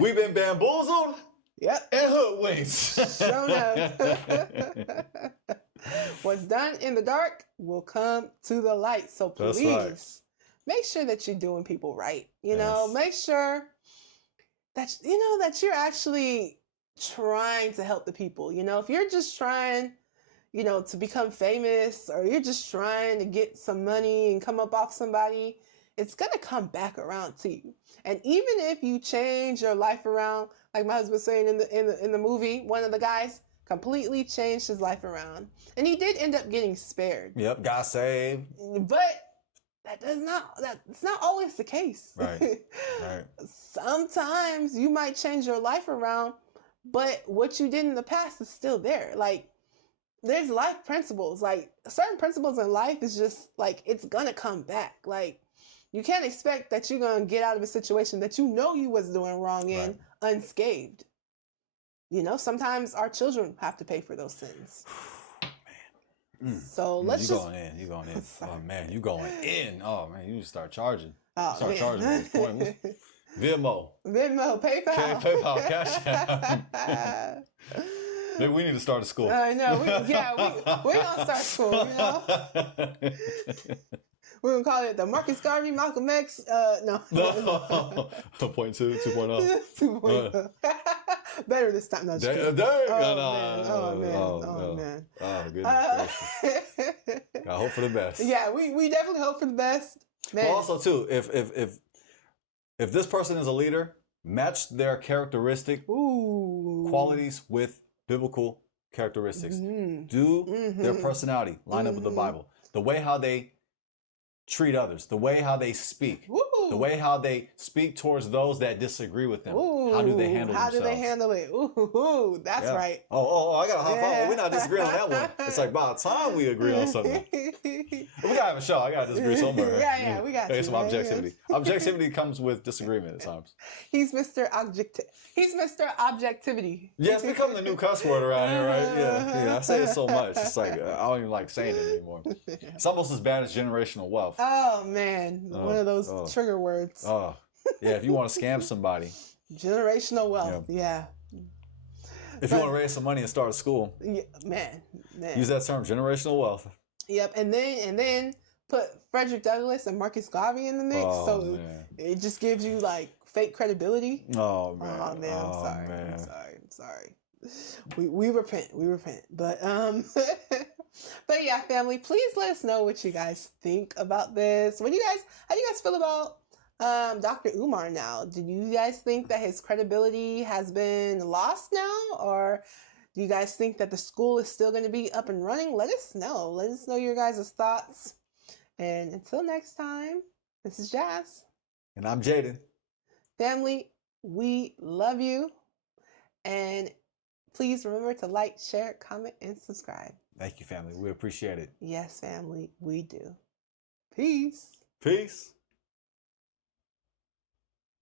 We've been bamboozled. Yep. And hoodwinked. Shown up. What's done in the dark will come to the light. So please make sure that you're doing people right. You know, make sure that, you know, that you're actually trying to help the people. You know, if you're just trying, you know, to become famous, or you're just trying to get some money and come up off somebody, it's going to come back around to you. And even if you change your life around, like my husband was saying in the movie, one of the guys completely changed his life around. And he did end up getting spared. Yep, got saved. But that's not always the case. Right. Right. Sometimes you might change your life around, but what you did in the past is still there. Like, there's life principles. Like, certain principles in life is just like, it's gonna come back. Like, you can't expect that you're gonna get out of a situation that you know you was doing wrong in unscathed. You know, sometimes our children have to pay for those sins. So let's you going in. Oh man, you going in. Oh man, you just start charging. Charging at this point. Venmo, PayPal. Okay, PayPal, Cash App. Maybe we need to start a school. I know. We're gonna start school. You know. We're gonna call it the Marcus Garvey, Malcolm X. No. 2.2, 2.0. 2.0. Better this time. No, man. Oh, goodness gracious. I hope for the best. Yeah, we definitely hope for the best. Man. Well, also too, if this person is a leader, match their characteristic qualities with biblical characteristics. Do their personality line up with the Bible? The way how they treat others, the way how they speak, the way how they speak towards those that disagree with them. How do they handle themselves? How do they handle it? That's right. Oh, I got a high five. We're not disagreeing on that one. It's like by the time we agree on something. We gotta have a show. I gotta disagree somewhere. Yeah, we got some objectivity. Objectivity comes with disagreement at times. He's Mr. Objectivity. Yeah, it's become the new cuss word around here, right? Yeah. I say it so much. It's like I don't even like saying it anymore. It's almost as bad as generational wealth. Oh man, one of those trigger words. Oh, yeah. If you want to scam somebody, generational wealth. Yeah. If you want to raise some money and start a school, man, use that term, generational wealth. Yep, and then put Frederick Douglass and Marcus Garvey in the mix, it just gives you like fake credibility. Oh man. I'm sorry. We repent. But but yeah, family, please let us know what you guys think about this. How do you guys feel about Dr. Umar now? Do you guys think that his credibility has been lost now, or do you guys think that the school is still going to be up and running? Let us know. Let us know your guys' thoughts. And until next time, this is Jazz. And I'm Jaden. Family, we love you. And please remember to like, share, comment, and subscribe. Thank you, family. We appreciate it. Yes, family, we do. Peace. Peace.